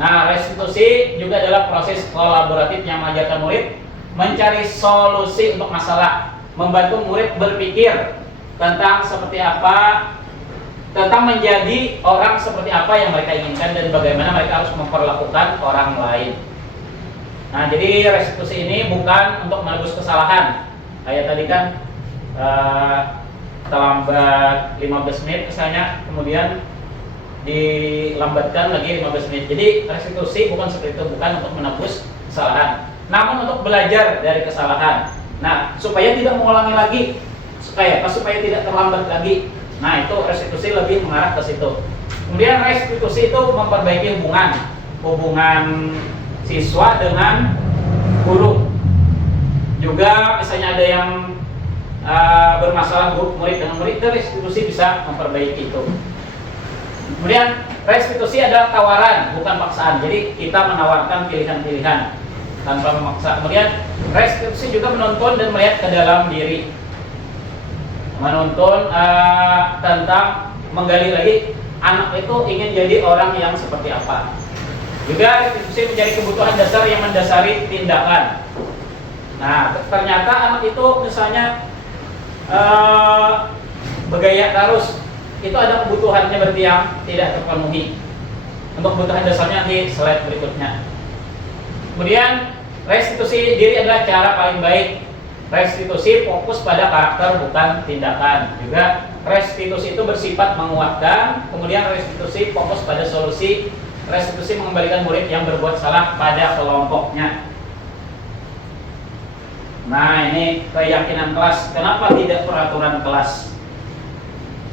Nah, restitusi juga adalah proses kolaboratif yang mengajarkan murid mencari solusi untuk masalah, membantu murid berpikir tentang menjadi orang seperti apa yang mereka inginkan dan bagaimana mereka harus memperlakukan orang lain. Nah, jadi restitusi ini bukan untuk menebus kesalahan. Kayak tadi kan terlambat 15 menit misalnya, kemudian dilambatkan lagi 15 menit. Jadi restitusi bukan seperti itu, bukan untuk menebus kesalahan, namun untuk belajar dari kesalahan. Nah, supaya tidak mengulangi lagi, supaya tidak terlambat lagi. Nah, itu restitusi lebih mengarah ke situ. Kemudian restitusi itu memperbaiki hubungan siswa dengan guru. Juga misalnya ada yang bermasalah murid dengan murid, restitusi bisa memperbaiki itu. Kemudian restitusi adalah tawaran, bukan paksaan. Jadi kita menawarkan pilihan-pilihan tanpa memaksa. Kemudian restitusi juga menuntun dan melihat ke dalam diri, menuntun tentang menggali lagi anak itu ingin jadi orang yang seperti apa. Juga restitusi mencari kebutuhan dasar yang mendasari tindakan. Nah, ternyata anak itu misalnya bergaya terus, itu ada kebutuhannya berarti yang tidak terpenuhi. Untuk kebutuhan dasarnya di slide berikutnya. Kemudian restitusi diri adalah cara paling baik. Restitusi fokus pada karakter bukan tindakan. Juga restitusi itu bersifat menguatkan. Kemudian restitusi fokus pada solusi. Restitusi mengembalikan murid yang berbuat salah pada kelompoknya. Nah, ini keyakinan kelas. Kenapa tidak peraturan kelas?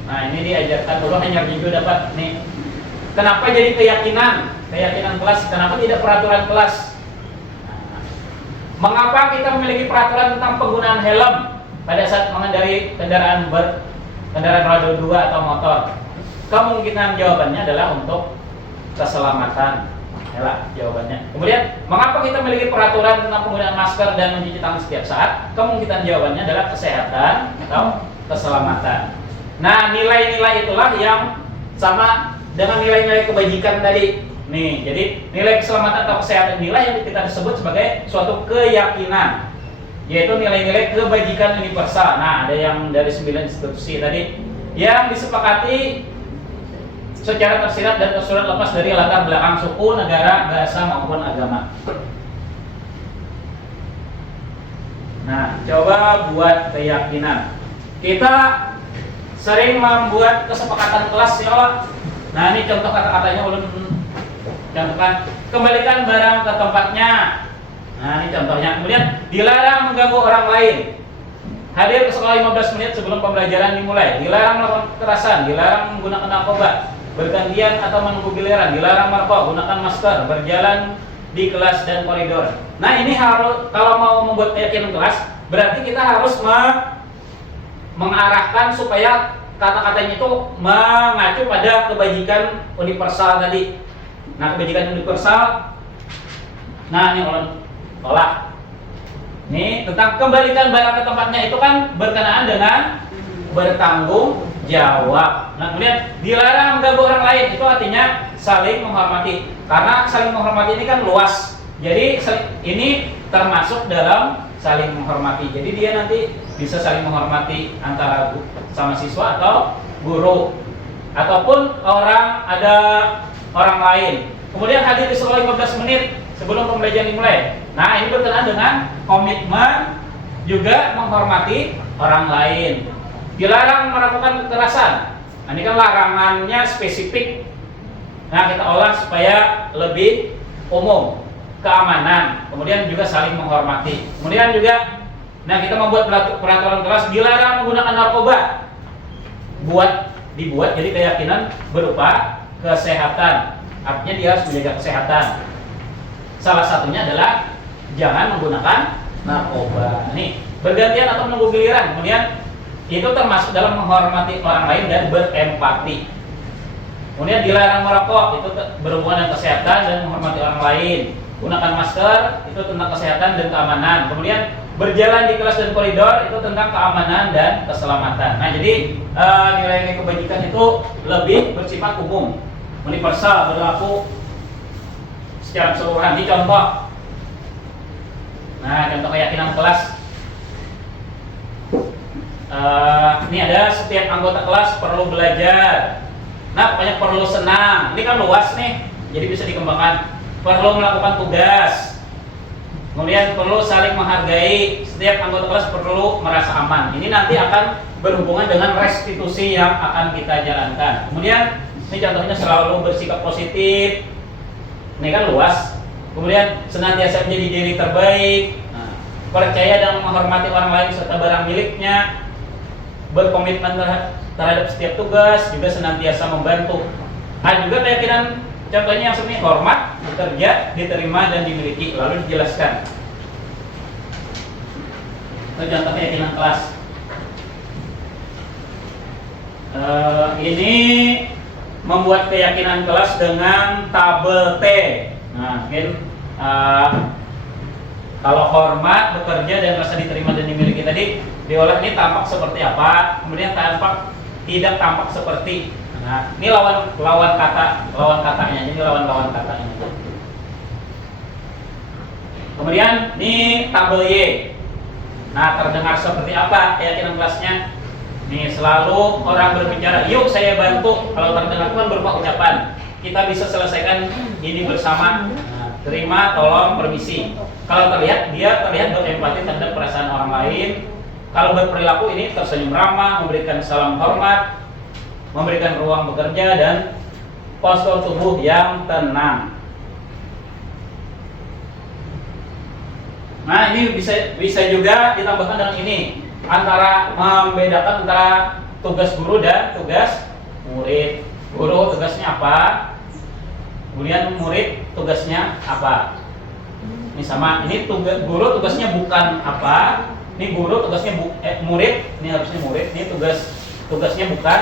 Nah, ini diajarkan dulu, hanya review dapat nih. Kenapa jadi keyakinan kelas? Kenapa tidak peraturan kelas? Mengapa kita memiliki peraturan tentang penggunaan helm pada saat mengendarai kendaraan roda 2 atau motor? Kemungkinan jawabannya adalah untuk keselamatan. Inilah jawabannya. Kemudian, mengapa kita memiliki peraturan tentang penggunaan masker dan mencuci tangan setiap saat? Kemungkinan jawabannya adalah kesehatan atau keselamatan. Nah, nilai-nilai itulah yang sama dengan nilai-nilai kebajikan tadi. Nih, jadi nilai keselamatan atau kesehatan inilah yang kita sebut sebagai suatu keyakinan. yaitu nilai-nilai kebajikan universal. Nah, ada yang dari 9 institusi tadi yang disepakati secara tersirat dan tersurat lepas dari latar belakang suku, negara, bahasa maupun agama. Nah, coba buat keyakinan. Kita sering membuat kesepakatan kelas ya. Nah, ini contoh kata-katanya ulun contohkan. Kembalikan barang ke tempatnya. Nah, ini contohnya. Kemudian dilarang mengganggu orang lain. Hadir ke sekolah 15 menit sebelum pembelajaran dimulai. Dilarang melakukan kekerasan, dilarang menggunakan narkoba, bergantian atau menunggu giliran, dilarang merokok, gunakan masker, berjalan di kelas dan koridor. Nah, ini harus, kalau mau membuat keyakinan kelas, berarti kita harus mengarahkan supaya kata-katanya itu mengacu pada kebajikan universal tadi. Nah, kebajikan universal, nah ini olah. Ini tentang kembalikan barang ke tempatnya, itu kan berkenaan dengan bertanggung jawab. Nah, kemudian dilarang mengganggu orang lain, itu artinya saling menghormati. Karena saling menghormati ini kan luas. Jadi ini termasuk dalam saling menghormati. Jadi dia nanti bisa saling menghormati antara sama siswa atau guru ataupun ada orang lain. Kemudian hadir di sekolah 15 menit sebelum pembelajaran dimulai. Nah, ini berkenaan dengan komitmen juga menghormati orang lain. Dilarang melakukan kekerasan. Nah, ini kan larangannya spesifik. Nah, kita olah supaya lebih umum. Keamanan, kemudian juga saling menghormati. Kemudian juga, nah kita membuat peraturan kelas dilarang menggunakan narkoba. Dibuat jadi keyakinan berupa kesehatan. Artinya dia harus menjaga kesehatan. Salah satunya adalah jangan menggunakan narkoba. Nih, bergantian atau menunggu giliran. Kemudian itu termasuk dalam menghormati orang lain dan berempati. Kemudian dilarang merokok, itu berhubungan dengan kesehatan dan menghormati orang lain. Gunakan masker, itu tentang kesehatan dan keamanan. Kemudian berjalan di kelas dan koridor, itu tentang keamanan dan keselamatan. Nah, jadi nilai-nilai kebajikan itu lebih bersifat umum, universal, berlaku secara keseluruhan. Ini contoh. Nah, contoh keyakinan kelas. Ini ada setiap anggota kelas perlu belajar. Nah, pokoknya perlu senang. Ini kan luas nih, jadi bisa dikembangkan. Perlu melakukan tugas. Kemudian perlu saling menghargai. Setiap anggota kelas perlu merasa aman. Ini nanti akan berhubungan dengan restitusi yang akan kita jalankan. Kemudian ini contohnya selalu bersikap positif. Ini kan luas. Kemudian senantiasa menjadi diri terbaik. Nah, percaya dan menghormati orang lain serta barang miliknya. Berkomitmen terhadap setiap tugas, juga senantiasa membantu. Nah, juga keyakinan contohnya yang sebenarnya hormat, bekerja, diterima dan dimiliki, lalu dijelaskan. Itu contoh keyakinan kelas. Ini membuat keyakinan kelas dengan tabel T. Nah, mungkin kalau hormat, bekerja dan rasa diterima dan dimiliki tadi diolah ini tampak seperti apa, kemudian tidak tampak seperti. Nah, ini lawan katanya. Jadi lawan katanya. Kemudian ini tabel Y. Nah, terdengar seperti apa keyakinan kelasnya? Nih, selalu orang berbicara, yuk saya bantu. Kalau terdengar kan berupa ucapan. Kita bisa selesaikan ini bersama. Nah, terima, tolong, permisi. Kalau dia terlihat berempati terhadap perasaan orang lain. Kalau berperilaku ini tersenyum ramah, memberikan salam hormat, memberikan ruang bekerja dan postur tubuh yang tenang. Nah, ini bisa juga ditambahkan dengan ini, antara membedakan antara tugas guru dan tugas murid. Guru tugasnya apa? Kemudian murid tugasnya apa? Ini sama, ini guru tugasnya bukan apa? Ini guru tugasnya murid, ini harusnya murid. Ini tugasnya bukan.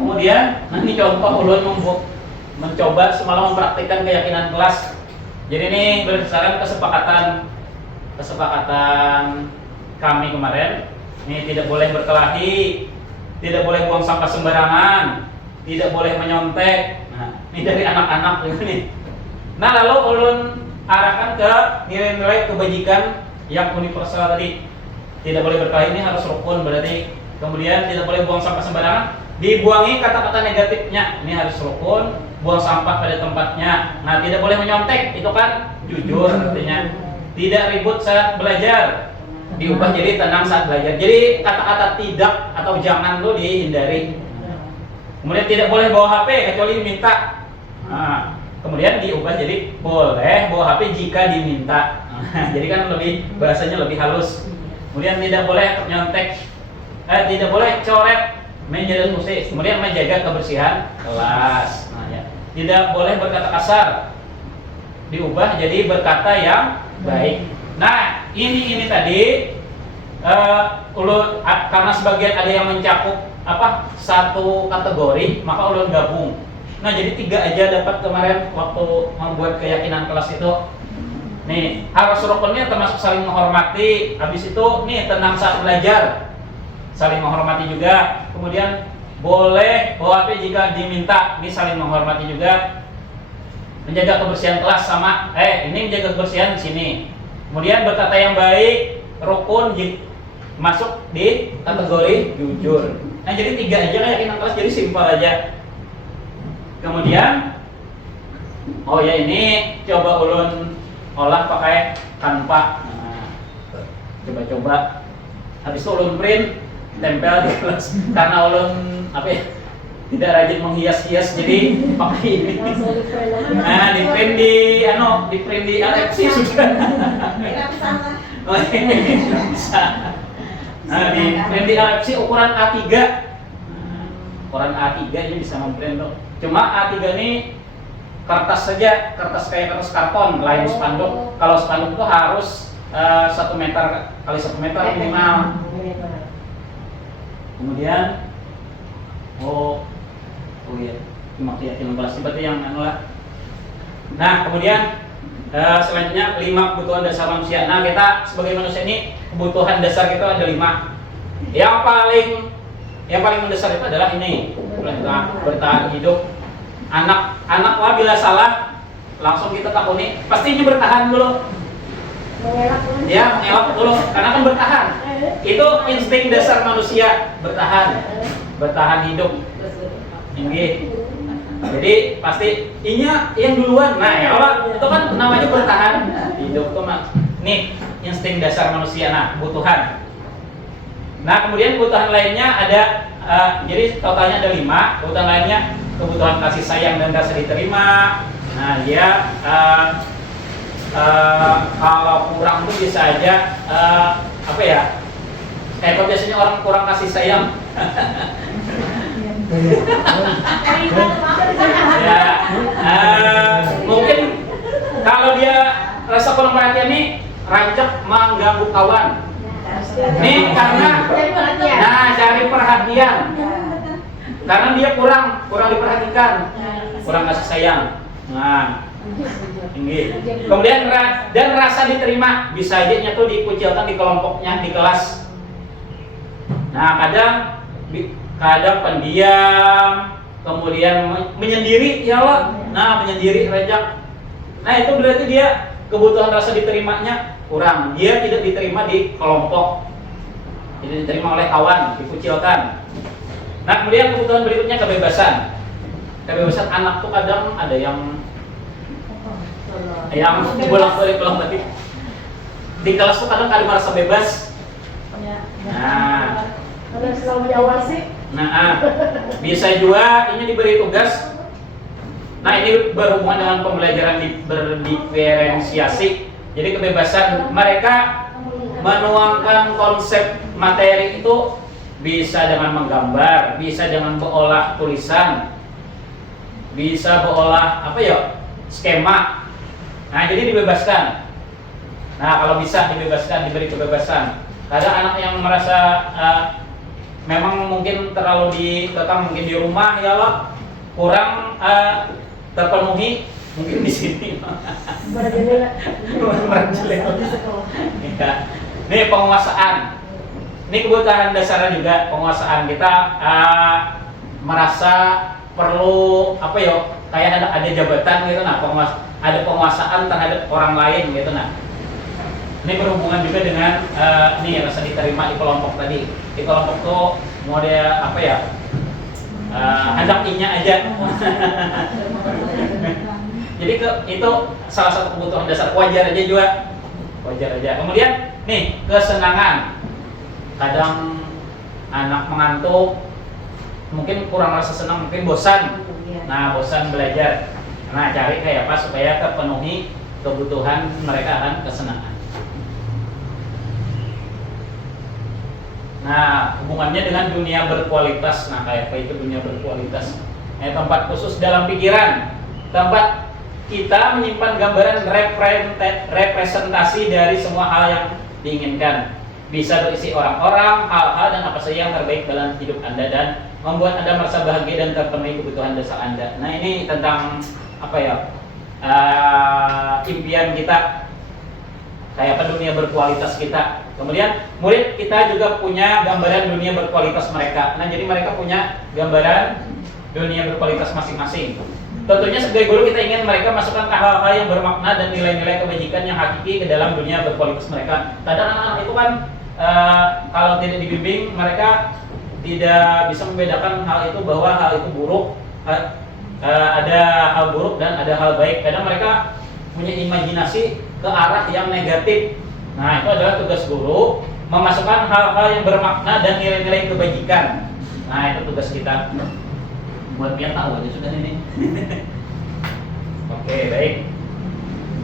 Kemudian, nah ini contoh ulun mencoba semalam mempraktikkan keyakinan kelas. Jadi ini berdasarkan kesepakatan kami kemarin. Ini tidak boleh berkelahi, tidak boleh buang sampah sembarangan, tidak boleh menyontek. Nah, ini dari anak-anak ini. Nah, lalu ulun arahkan ke nilai-nilai kebajikan yang universal tadi. Tidak boleh berkelahi, ini harus rukun berarti. Kemudian tidak boleh buang sampah sembarangan, dibuangi kata-kata negatifnya, ini harus rukun. Buang sampah pada tempatnya. Nah, tidak boleh menyontek, itu kan jujur artinya. Tidak ribut saat belajar, diubah jadi tenang saat belajar. Jadi kata-kata tidak atau jangan itu dihindari. Kemudian tidak boleh bawa HP kecuali diminta. Nah, kemudian diubah jadi boleh bawa HP jika diminta. Jadi kan lebih bahasanya lebih halus. Kemudian tidak boleh nyontek, tidak boleh coret meja dan kursi. Kemudian menjaga kebersihan kelas. Nah, ya. Tidak boleh berkata kasar, diubah jadi berkata yang baik. Nah, ini tadi karena sebagian ada yang mencakup satu kategori, maka ulun gabung. Nah, jadi 3 aja dapat kemarin waktu membuat keyakinan kelas itu. Nih, harus rukunnya termasuk saling menghormati. Habis itu nih tenang saat belajar, saling menghormati juga. Kemudian boleh bawa HP jika diminta, ini saling menghormati juga. Menjaga kebersihan kelas sama ini menjaga kebersihan di sini. Kemudian berkata yang baik, rukun masuk di kategori jujur. Nah, jadi 3 aja keyakinan kelas, jadi simpel aja. Kemudian ini coba ulun olah pakai Canva. Nah, coba-coba. Habis itu ulun print, tempel di kelas. Karena ulun tidak rajin menghias-hias, jadi pakai ini. Nah, di print di LFC sudah. Oh, bisa. Nah, di print di LFC ukuran A3. Ukuran A3 ini bisa memprint tuh. Cuma A3 ini kertas saja, kertas kayak kertas karton, lain spanduk. Kalau spanduk itu harus 1 meter kali 1 meter minimal. Kemudian cuma keyakinan kelas berarti yang lah. Nah, kemudian selanjutnya 5 kebutuhan dasar manusia. Nah, kita sebagai manusia ini kebutuhan dasar kita ada 5. Yang paling mendasar itu adalah ini, bertahan hidup. Anak bila salah langsung kita takuni, pasti ini bertahan dulu. Ya, mengelak dulu, karena kan bertahan. Itu insting dasar manusia, bertahan hidup. Ini. Jadi pasti inya yang duluan. Nah, ya Allah, itu kan namanya bertahan hidup tuh, Mas. Nih, insting dasar manusia. Nah, kebutuhan. Nah, kemudian kebutuhan lainnya ada jadi totalnya ada 5. Kebutuhan lainnya kebutuhan kasih sayang dan rasa diterima. Nah, dia kalau kurang tuh bisa aja kalau biasanya orang kurang kasih sayang. Mungkin kalau dia rasa kurang perhatian nih, rancak mengganggu kawan. Nih karena cari perhatian. Karena dia kurang diperhatikan, kurang kasih sayang. Nah, ini. Kemudian dan rasa diterima bisa aja tuh dikucilkan di kelompoknya di kelas. Nah, kadang pendiam, kemudian menyendiri, ya Allah. Nah, menyendiri rejak. Nah, itu berarti dia kebutuhan rasa diterimanya kurang. Dia tidak diterima di kelompok, tidak diterima oleh kawan, dikucilkan. Nah, kemudian kebutuhan berikutnya kebebasan. Kebebasan anak tuh kadang ada yang bolak-balik tadi. Di kelas tuh kadang merasa bebas. Nah, bisa juga ini diberi tugas. Nah, ini berhubungan dengan pembelajaran berdiferensiasi. Jadi kebebasan mereka menuangkan konsep materi itu bisa dengan menggambar, bisa dengan berolah tulisan, bisa berolah skema. Nah, jadi dibebaskan. Nah, kalau bisa dibebaskan, diberi kebebasan. Kadang anak yang merasa memang mungkin terlalu dikekang mungkin di rumah, ya Allah, kurang terpenuhi mungkin di sini. Ini penguasaan. Ini kebutuhan dasarnya juga, penguasaan. Kita merasa perlu kayak ada jabatan gitu. Nah, ada penguasaan terhadap orang lain gitu. Nah, ini berhubungan juga dengan ini rasa diterima di kelompok tadi. Di kelompok tuh mau dia apa ya? Hendak inya aja. Jadi itu salah satu kebutuhan dasar, wajar aja juga, wajar aja. Kemudian nih kesenangan, kadang anak mengantuk, mungkin kurang rasa senang, mungkin bosan. Nah, bosan belajar. Nah, cari kayak apa supaya terpenuhi kebutuhan mereka akan kesenangan. Nah, hubungannya dengan dunia berkualitas. Nah, kayak apa itu dunia berkualitas? Tempat khusus dalam pikiran, tempat kita menyimpan gambaran representasi dari semua hal yang diinginkan. Bisa berisi orang-orang, hal-hal, dan apa saja yang terbaik dalam hidup Anda dan membuat Anda merasa bahagia dan terpenuhi kebutuhan dasar Anda. Nah, ini tentang apa ya? Impian kita, kayak apa dunia berkualitas kita. Kemudian murid kita juga punya gambaran dunia berkualitas mereka. Nah, jadi mereka punya gambaran dunia berkualitas masing-masing. Tentunya sebagai guru kita ingin mereka masukkan hal-hal yang bermakna dan nilai-nilai kebajikan yang hakiki ke dalam dunia berkualitas mereka. Kadang anak-anak itu kan kalau tidak dibimbing, mereka tidak bisa membedakan hal itu, bahwa hal itu buruk, ada hal buruk dan ada hal baik. Kadang mereka punya imajinasi ke arah yang negatif. Nah, itu adalah tugas guru, memasukkan hal-hal yang bermakna dan nilai-nilai kebajikan. Nah, itu tugas kita. Buat biar tahu aja sudah ini. Oke, baik.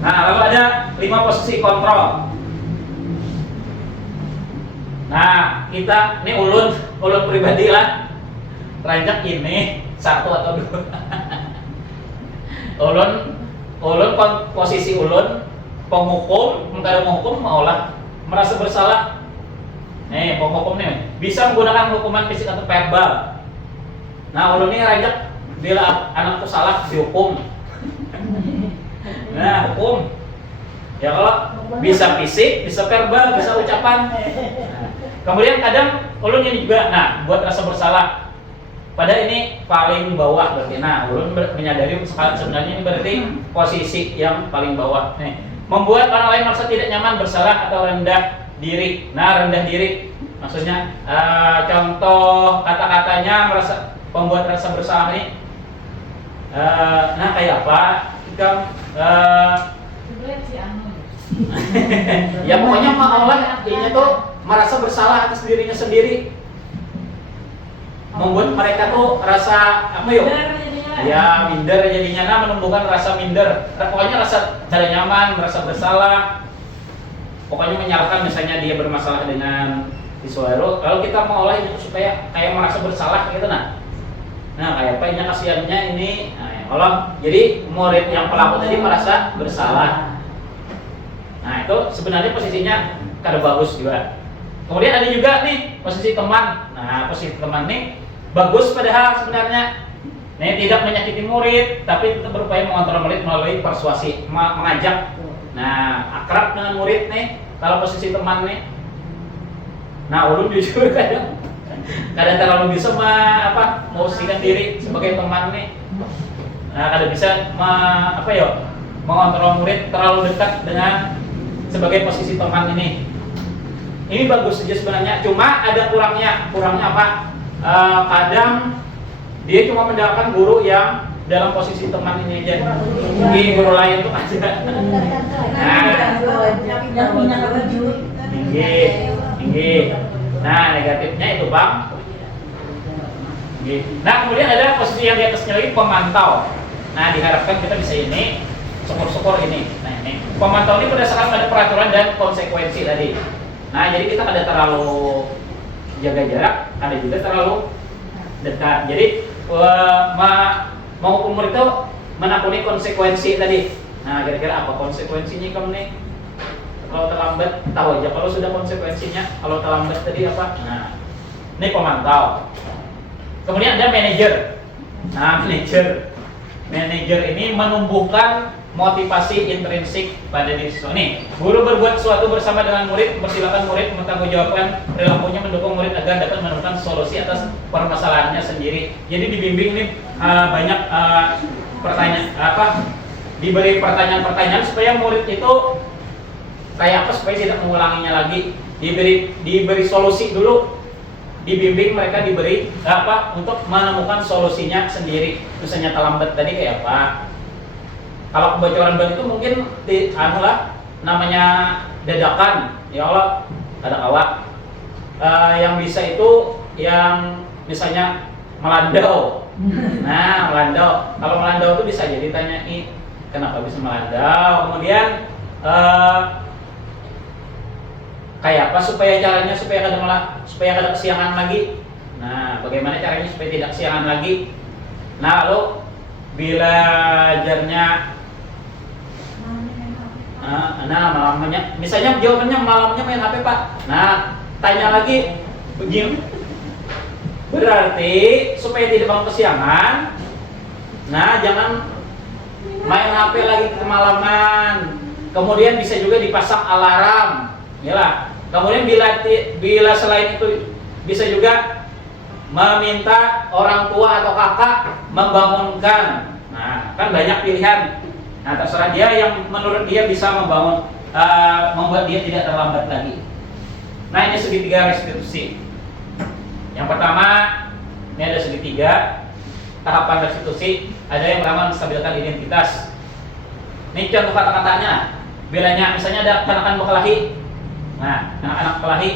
Nah, lalu ada 5 posisi kontrol. Nah, kita ini ulun pribadi lah. Ranjak ini 1 atau 2. ulun posisi ulun penghukum, kalau menghukum maulah merasa bersalah. Nih, penghukum nih bisa menggunakan hukuman fisik atau verbal. Nah, ulun ini rajak bila anakku salah dihukum. Nah, hukum. Ya kalau bisa fisik, bisa verbal, bisa ucapan. Nah, kemudian kadang ulun ini juga, nah, buat rasa bersalah. Pada ini paling bawah berarti. Nah, ulun menyadari sebenarnya ini berarti posisi yang paling bawah. Nih, membuat orang lain merasa tidak nyaman, bersalah, atau rendah diri. Nah, rendah diri maksudnya contoh kata-katanya membuat rasa bersalah ini. Nah, kayak apa? Ya pokoknya Allah ini tuh merasa bersalah atas dirinya sendiri, membuat mereka tuh rasa apa yuk? Ya minder jadinya, nah menumbuhkan rasa minder. Pokoknya rasa tidak nyaman, merasa bersalah. Pokoknya menyalahkan, misalnya dia bermasalah dengan siswa baru, kalau kita mau olah itu supaya kayak merasa bersalah gitu. Nah kayak apa ini kasihannya ini. Nah, ya Allah, jadi murid yang pelaku tadi merasa bersalah. Nah, itu sebenarnya posisinya kada bagus juga. Kemudian ada juga nih posisi teman. Nah, posisi teman nih bagus padahal sebenarnya. Nih tidak menyakiti murid, tapi tetap berupaya mengontrol murid melalui persuasi, mengajak. Nah, akrab dengan murid nih kalau posisi teman nih. Nah, ulun jujur kadang terlalu bisa memposisikan diri sebagai teman nih. Nah, kadang bisa mengontrol murid terlalu dekat dengan sebagai posisi teman ini. Ini bagus saja sebenarnya, cuma ada kurangnya. Kurangnya apa? Kadang dia cuma mendapatkan guru yang dalam posisi teman ini aja. Di guru lain tuh ada. Tinggi. Nah, negatifnya itu, Bang. Nah, kemudian ada posisi yang di atasnya lagi, pemantau. Nah, diharapkan kita bisa ini, syukur-syukur ini. Nah, ini pemantau ini berdasarkan pada peraturan dan konsekuensi tadi. Nah, jadi kita ada terlalu jaga jarak, ada juga terlalu dekat. Jadi menghukum murid itu menakuni konsekuensi tadi. Nah, kira-kira apa konsekuensinya kamu nih? Kalau terlambat, tahu aja kalau sudah konsekuensinya. Kalau terlambat tadi apa? Nah, ini pemantau. Kemudian ada manajer. Nah, manajer ini menumbuhkan motivasi intrinsik pada diri siswa. Nih, guru berbuat sesuatu bersama dengan murid, persilakan murid mempertanggungjawabkan perilakunya, mendukung murid agar dapat menemukan solusi atas permasalahannya sendiri. Jadi dibimbing nih banyak pertanyaan diberi pertanyaan-pertanyaan supaya murid itu kayak apa supaya tidak mengulanginya lagi, diberi solusi dulu, dibimbing mereka diberi apa untuk menemukan solusinya sendiri. Misalnya terlambat tadi kayak apa, kalau kebocoran ban itu mungkin namanya dadakan, ya Allah ada awak yang bisa itu yang misalnya melandau. Nah, melandau, kalau melandau itu bisa jadi tanyain kenapa bisa melandau, kemudian kayak apa supaya caranya supaya kada kesiangan lagi. Nah, bagaimana caranya supaya tidak kesiangan lagi? Nah, lalu belajarnya malamnya, misalnya jawabannya malamnya main HP Pak. Nah, tanya lagi begini. Berarti supaya tidak bangun kesiangan, nah jangan main HP lagi kemalaman. Kemudian bisa juga dipasang alarm, yalah. Kemudian bila selain itu bisa juga meminta orang tua atau kakak membangunkan. Nah, kan banyak pilihan. Nah, terserah dia yang menurut dia bisa membuat dia tidak terlambat lagi. Nah, ini segitiga restitusi. Yang pertama, ini ada segitiga tahapan restitusi. Ada yang pertama menstabilkan identitas. Ini contoh kata-katanya. Bilanya misalnya ada anak-anak berkelahi. Nah, anak-anak berkelahi.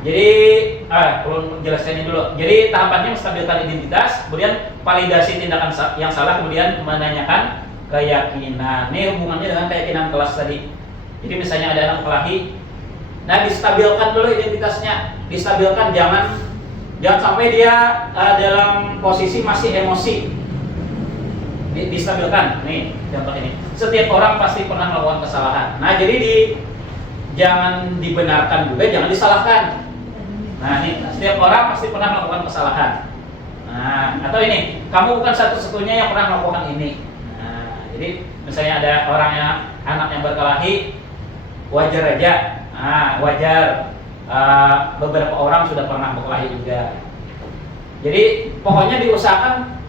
Jadi, perlu jelaskan ini dulu. Jadi tahapannya menstabilkan identitas, kemudian validasi tindakan yang salah, kemudian menanyakan keyakinan. Ini hubungannya dengan keyakinan kelas tadi. Jadi misalnya ada anak berkelahi, nah distabilkan dulu identitasnya. Distabilkan, jangan sampai dia dalam posisi masih emosi. Distabilkan. Nih contoh ini. Setiap orang pasti pernah melakukan kesalahan. Nah, jadi jangan dibenarkan juga, jangan disalahkan. Nah, ini setiap orang pasti pernah melakukan kesalahan. Nah, atau ini, kamu bukan satu-satunya yang pernah melakukan ini. Nah, jadi misalnya ada anak yang berkelahi, wajar aja. Nah, wajar. Beberapa orang sudah pernah berkelahi juga. Jadi pokoknya diusahakan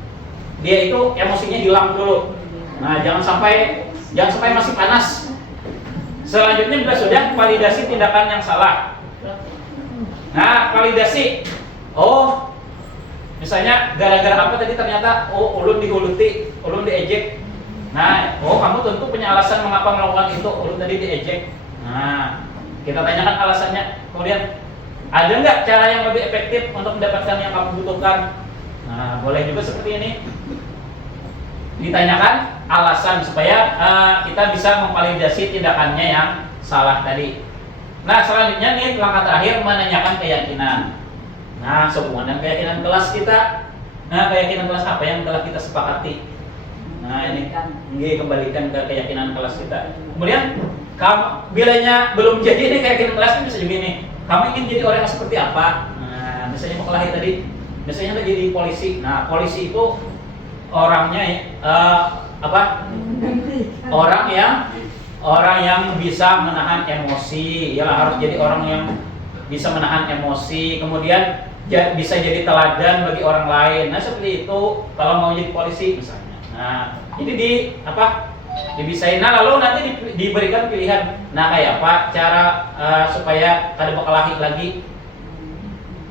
dia itu emosinya hilang dulu. Nah, jangan sampai masih panas. Selanjutnya juga sudah validasi tindakan yang salah. Nah, validasi. Oh, misalnya gara-gara apa tadi ternyata ulun dihuluti, ulun diejek. Nah, kamu tentu punya alasan mengapa melakukan itu, ulun tadi diejek. Nah, kita tanyakan alasannya. Kemudian ada nggak cara yang lebih efektif untuk mendapatkan yang kamu butuhkan? Nah, boleh juga seperti ini. Ditanyakan alasan supaya kita bisa memvalidasi tindakannya yang salah tadi. Nah, selanjutnya nih langkah terakhir menanyakan keyakinan. Nah, sehubungan dengan keyakinan kelas kita. Nah, keyakinan kelas apa yang telah kita sepakati? Nah, ini kembalikan ke keyakinan kelas kita. Kemudian bilanya belum jadi nih keyakinan kelas ini bisa juga nih. Kamu ingin jadi orang yang seperti apa? Nah, misalnya mau kelahi tadi, misalnya jadi polisi. Nah, polisi itu orangnya orang yang bisa menahan emosi. Ialah harus jadi orang yang bisa menahan emosi. Kemudian bisa jadi teladan bagi orang lain. Nah, seperti itu kalau mau jadi polisi misalnya. Nah, ini dibisain. Nah, lalu nanti diberikan pilihan. Nah, kayak apa cara supaya kada berkelahi lagi?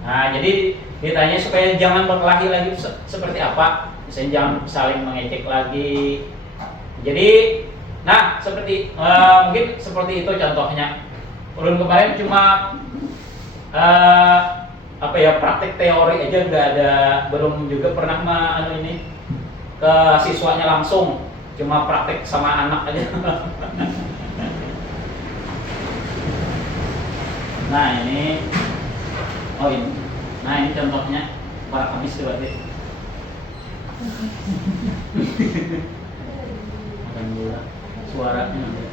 Nah, jadi ditanya supaya jangan berkelahi lagi seperti apa? Misalnya jangan saling mengejek lagi. Jadi, nah seperti mungkin seperti itu contohnya. Ulun kemarin cuma praktik teori aja nggak ada, belum juga pernah ini ke siswanya langsung, cuma praktik sama anak aja. Nah ini, nah ini contohnya para habis berarti. Makan gula, suaranya ada.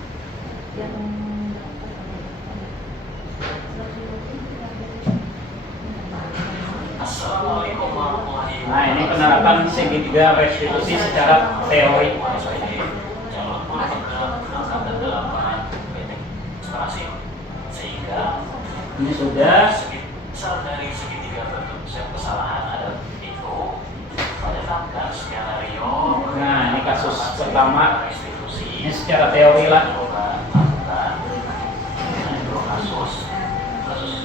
Assalamualaikum warahmatullahi wabarakatuh. Nah, ini penerapan segitiga restitusi secara teori. Sehingga Ini sudah. dari segitiga berkonsep kesalahan ada itu menetapkan skenario. Nah, ini kasus pertama. utama. restitusi Ini secara teori lah. coba lakukan dua kasus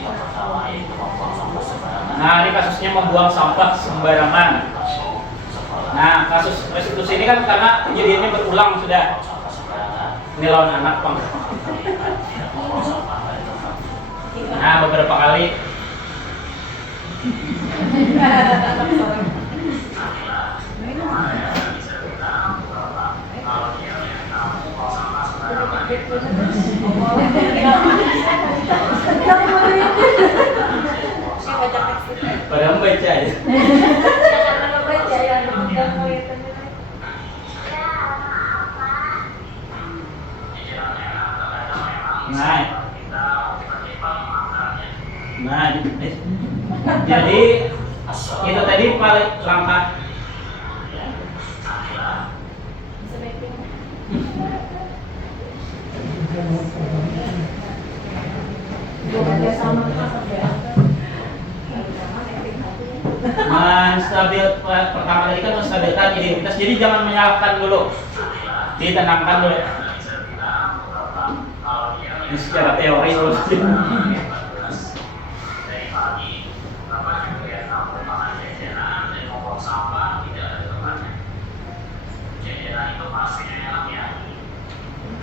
yang pertama yaitu membuang sampah sembarangan Nah, ini kasusnya membuang sampah sembarangan. masuk sekolah Nah, kasus restitusi ini kan karena kejadiannya berulang sudah. sampah sembarangan Ini lawan anak, Bang. tidak membuang sampah pada tempat Nah, beberapa kali. Padahal baca ya. Nah, jadi itu tadi paling langkah. Pertama tadi kan menstabilkan identitas, jadi jangan menyalahkan dulu, ditenangkan dulu. Ini secara teori dulu.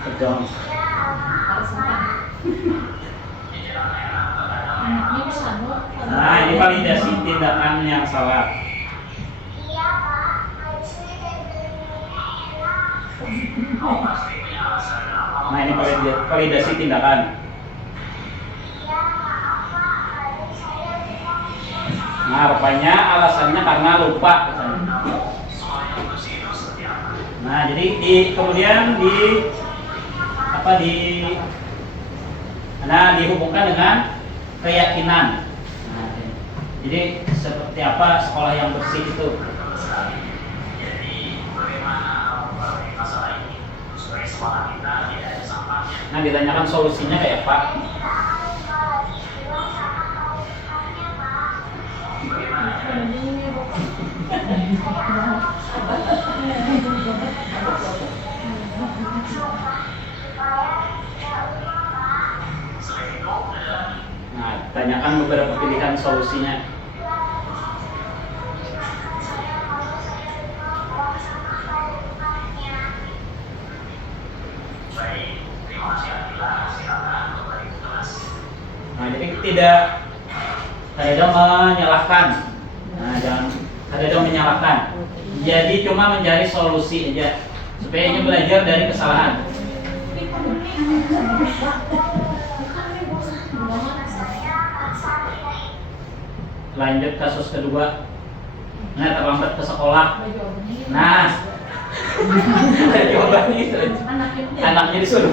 Betul. Nah, ini validasi tindakan yang salah. Nah, ini validasi tindakan. Nah, rupanya alasannya karena lupa. Nah, jadi kemudian dihubungkan dengan keyakinan. Nah, jadi seperti apa sekolah yang bersih itu? Nah, ditanyakan solusinya kayak apa? Nah, tanyakan beberapa pilihan solusinya. Nah, jadi tidak ada menyalahkan. Nah, jangan ada menyalahkan. Jadi cuma mencari solusi aja supaya ini belajar dari kesalahan. Lanjut kasus kedua. Nah, terlambat ke sekolah. Nah, jawabannya itu. Anaknya disuruh.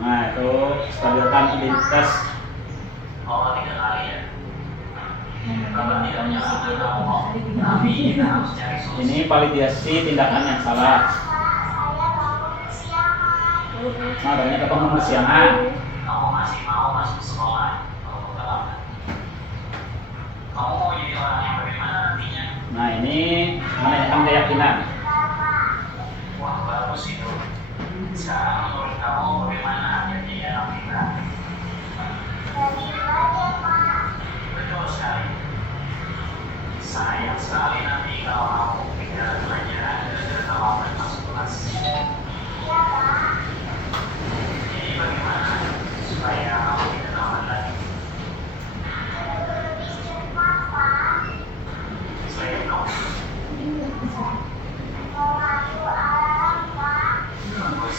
Nah, itu stabilkan identitas. Oh, 3 kali ya. Kalau tidak menyalahkan Allah, tapi kita harus cari solusi. Ini validasi tindakan yang salah. Nah, ternyata kamu kesiangan. Kamu masih mau masuk sekolah, kamu terlambat. Kamu mau jadi orang yang bagaimana nantinya? Nah, ini menanyakan keyakinan. Wah, bagus itu. Sekarang menurut kamu bagaimana jadi anak kita? Betul sekali. Sayang sekali nanti kalau kamu tidak belajar dan terlambat masuk kelas. Jadi bagaimana supaya kamu tidak terlambat lagi? Selain itu, bagus.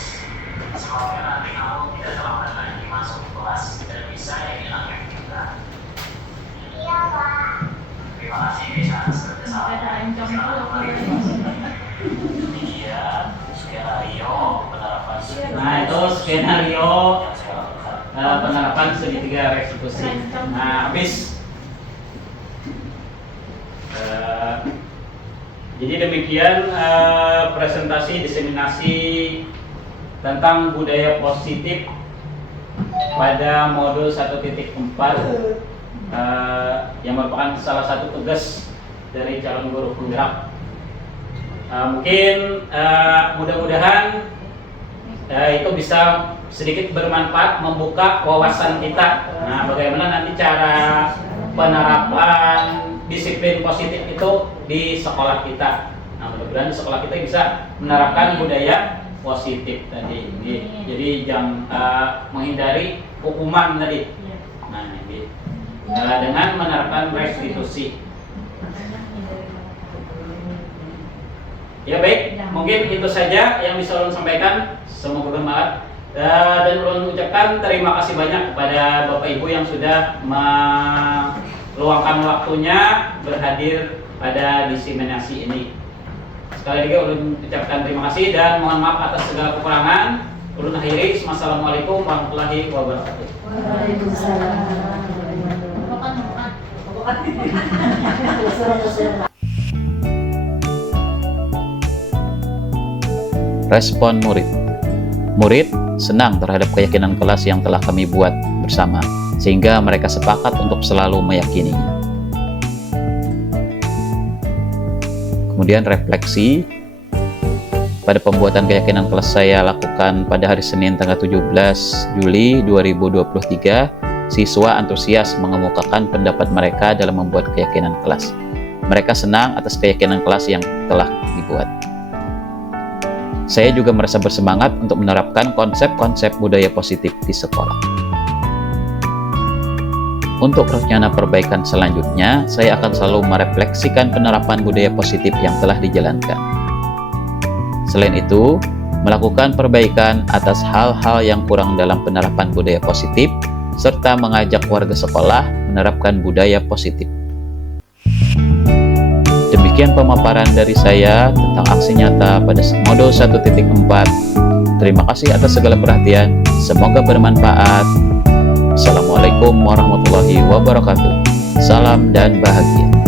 Semoga nanti kamu tidak terlambat lagi masuk kelas dan bisa jadi anak kita. Terima kasih bisa bekerjasama. Demikian skenario penerapan Nah, itu skenario yang saya lakukan. penerapan segitiga restitusi. Nah, habis. Jadi demikian presentasi diseminasi tentang budaya positif pada modul 1.4 yang merupakan salah satu tugas dari calon guru penggerak. Mungkin mudah-mudahan itu bisa sedikit bermanfaat, membuka wawasan kita. Nah, bagaimana nanti cara penerapan disiplin positif itu di sekolah kita. Nah, mudah-mudahan di sekolah kita bisa menerapkan budaya positif tadi. Jadi jangan menghindari hukuman tadi. Nah, ini dengan menerapkan restitusi. Ya baik, mungkin itu saja yang bisa ulun sampaikan. Semoga bermanfaat. Dan ulun ucapkan terima kasih banyak kepada Bapak Ibu yang sudah meluangkan waktunya berhadir pada diseminasi ini. Sekali lagi ulun ucapkan terima kasih dan mohon maaf atas segala kekurangan. Ulun akhiri. Wassalamualaikum warahmatullahi wabarakatuh. Respon murid. Murid senang terhadap keyakinan kelas yang telah kami buat bersama, sehingga mereka sepakat untuk selalu meyakininya. Kemudian refleksi. Pada pembuatan keyakinan kelas saya lakukan pada hari Senin tanggal 17 Juli 2023, siswa antusias mengemukakan pendapat mereka dalam membuat keyakinan kelas. Mereka senang atas keyakinan kelas yang telah dibuat. Saya juga merasa bersemangat untuk menerapkan konsep-konsep budaya positif di sekolah. Untuk rencana perbaikan selanjutnya, saya akan selalu merefleksikan penerapan budaya positif yang telah dijalankan. Selain itu, melakukan perbaikan atas hal-hal yang kurang dalam penerapan budaya positif, serta mengajak warga sekolah menerapkan budaya positif. Demikian pemaparan dari saya tentang aksi nyata pada modul 1.4. Terima kasih atas segala perhatian. Semoga bermanfaat. Assalamualaikum warahmatullahi wabarakatuh. Salam dan bahagia.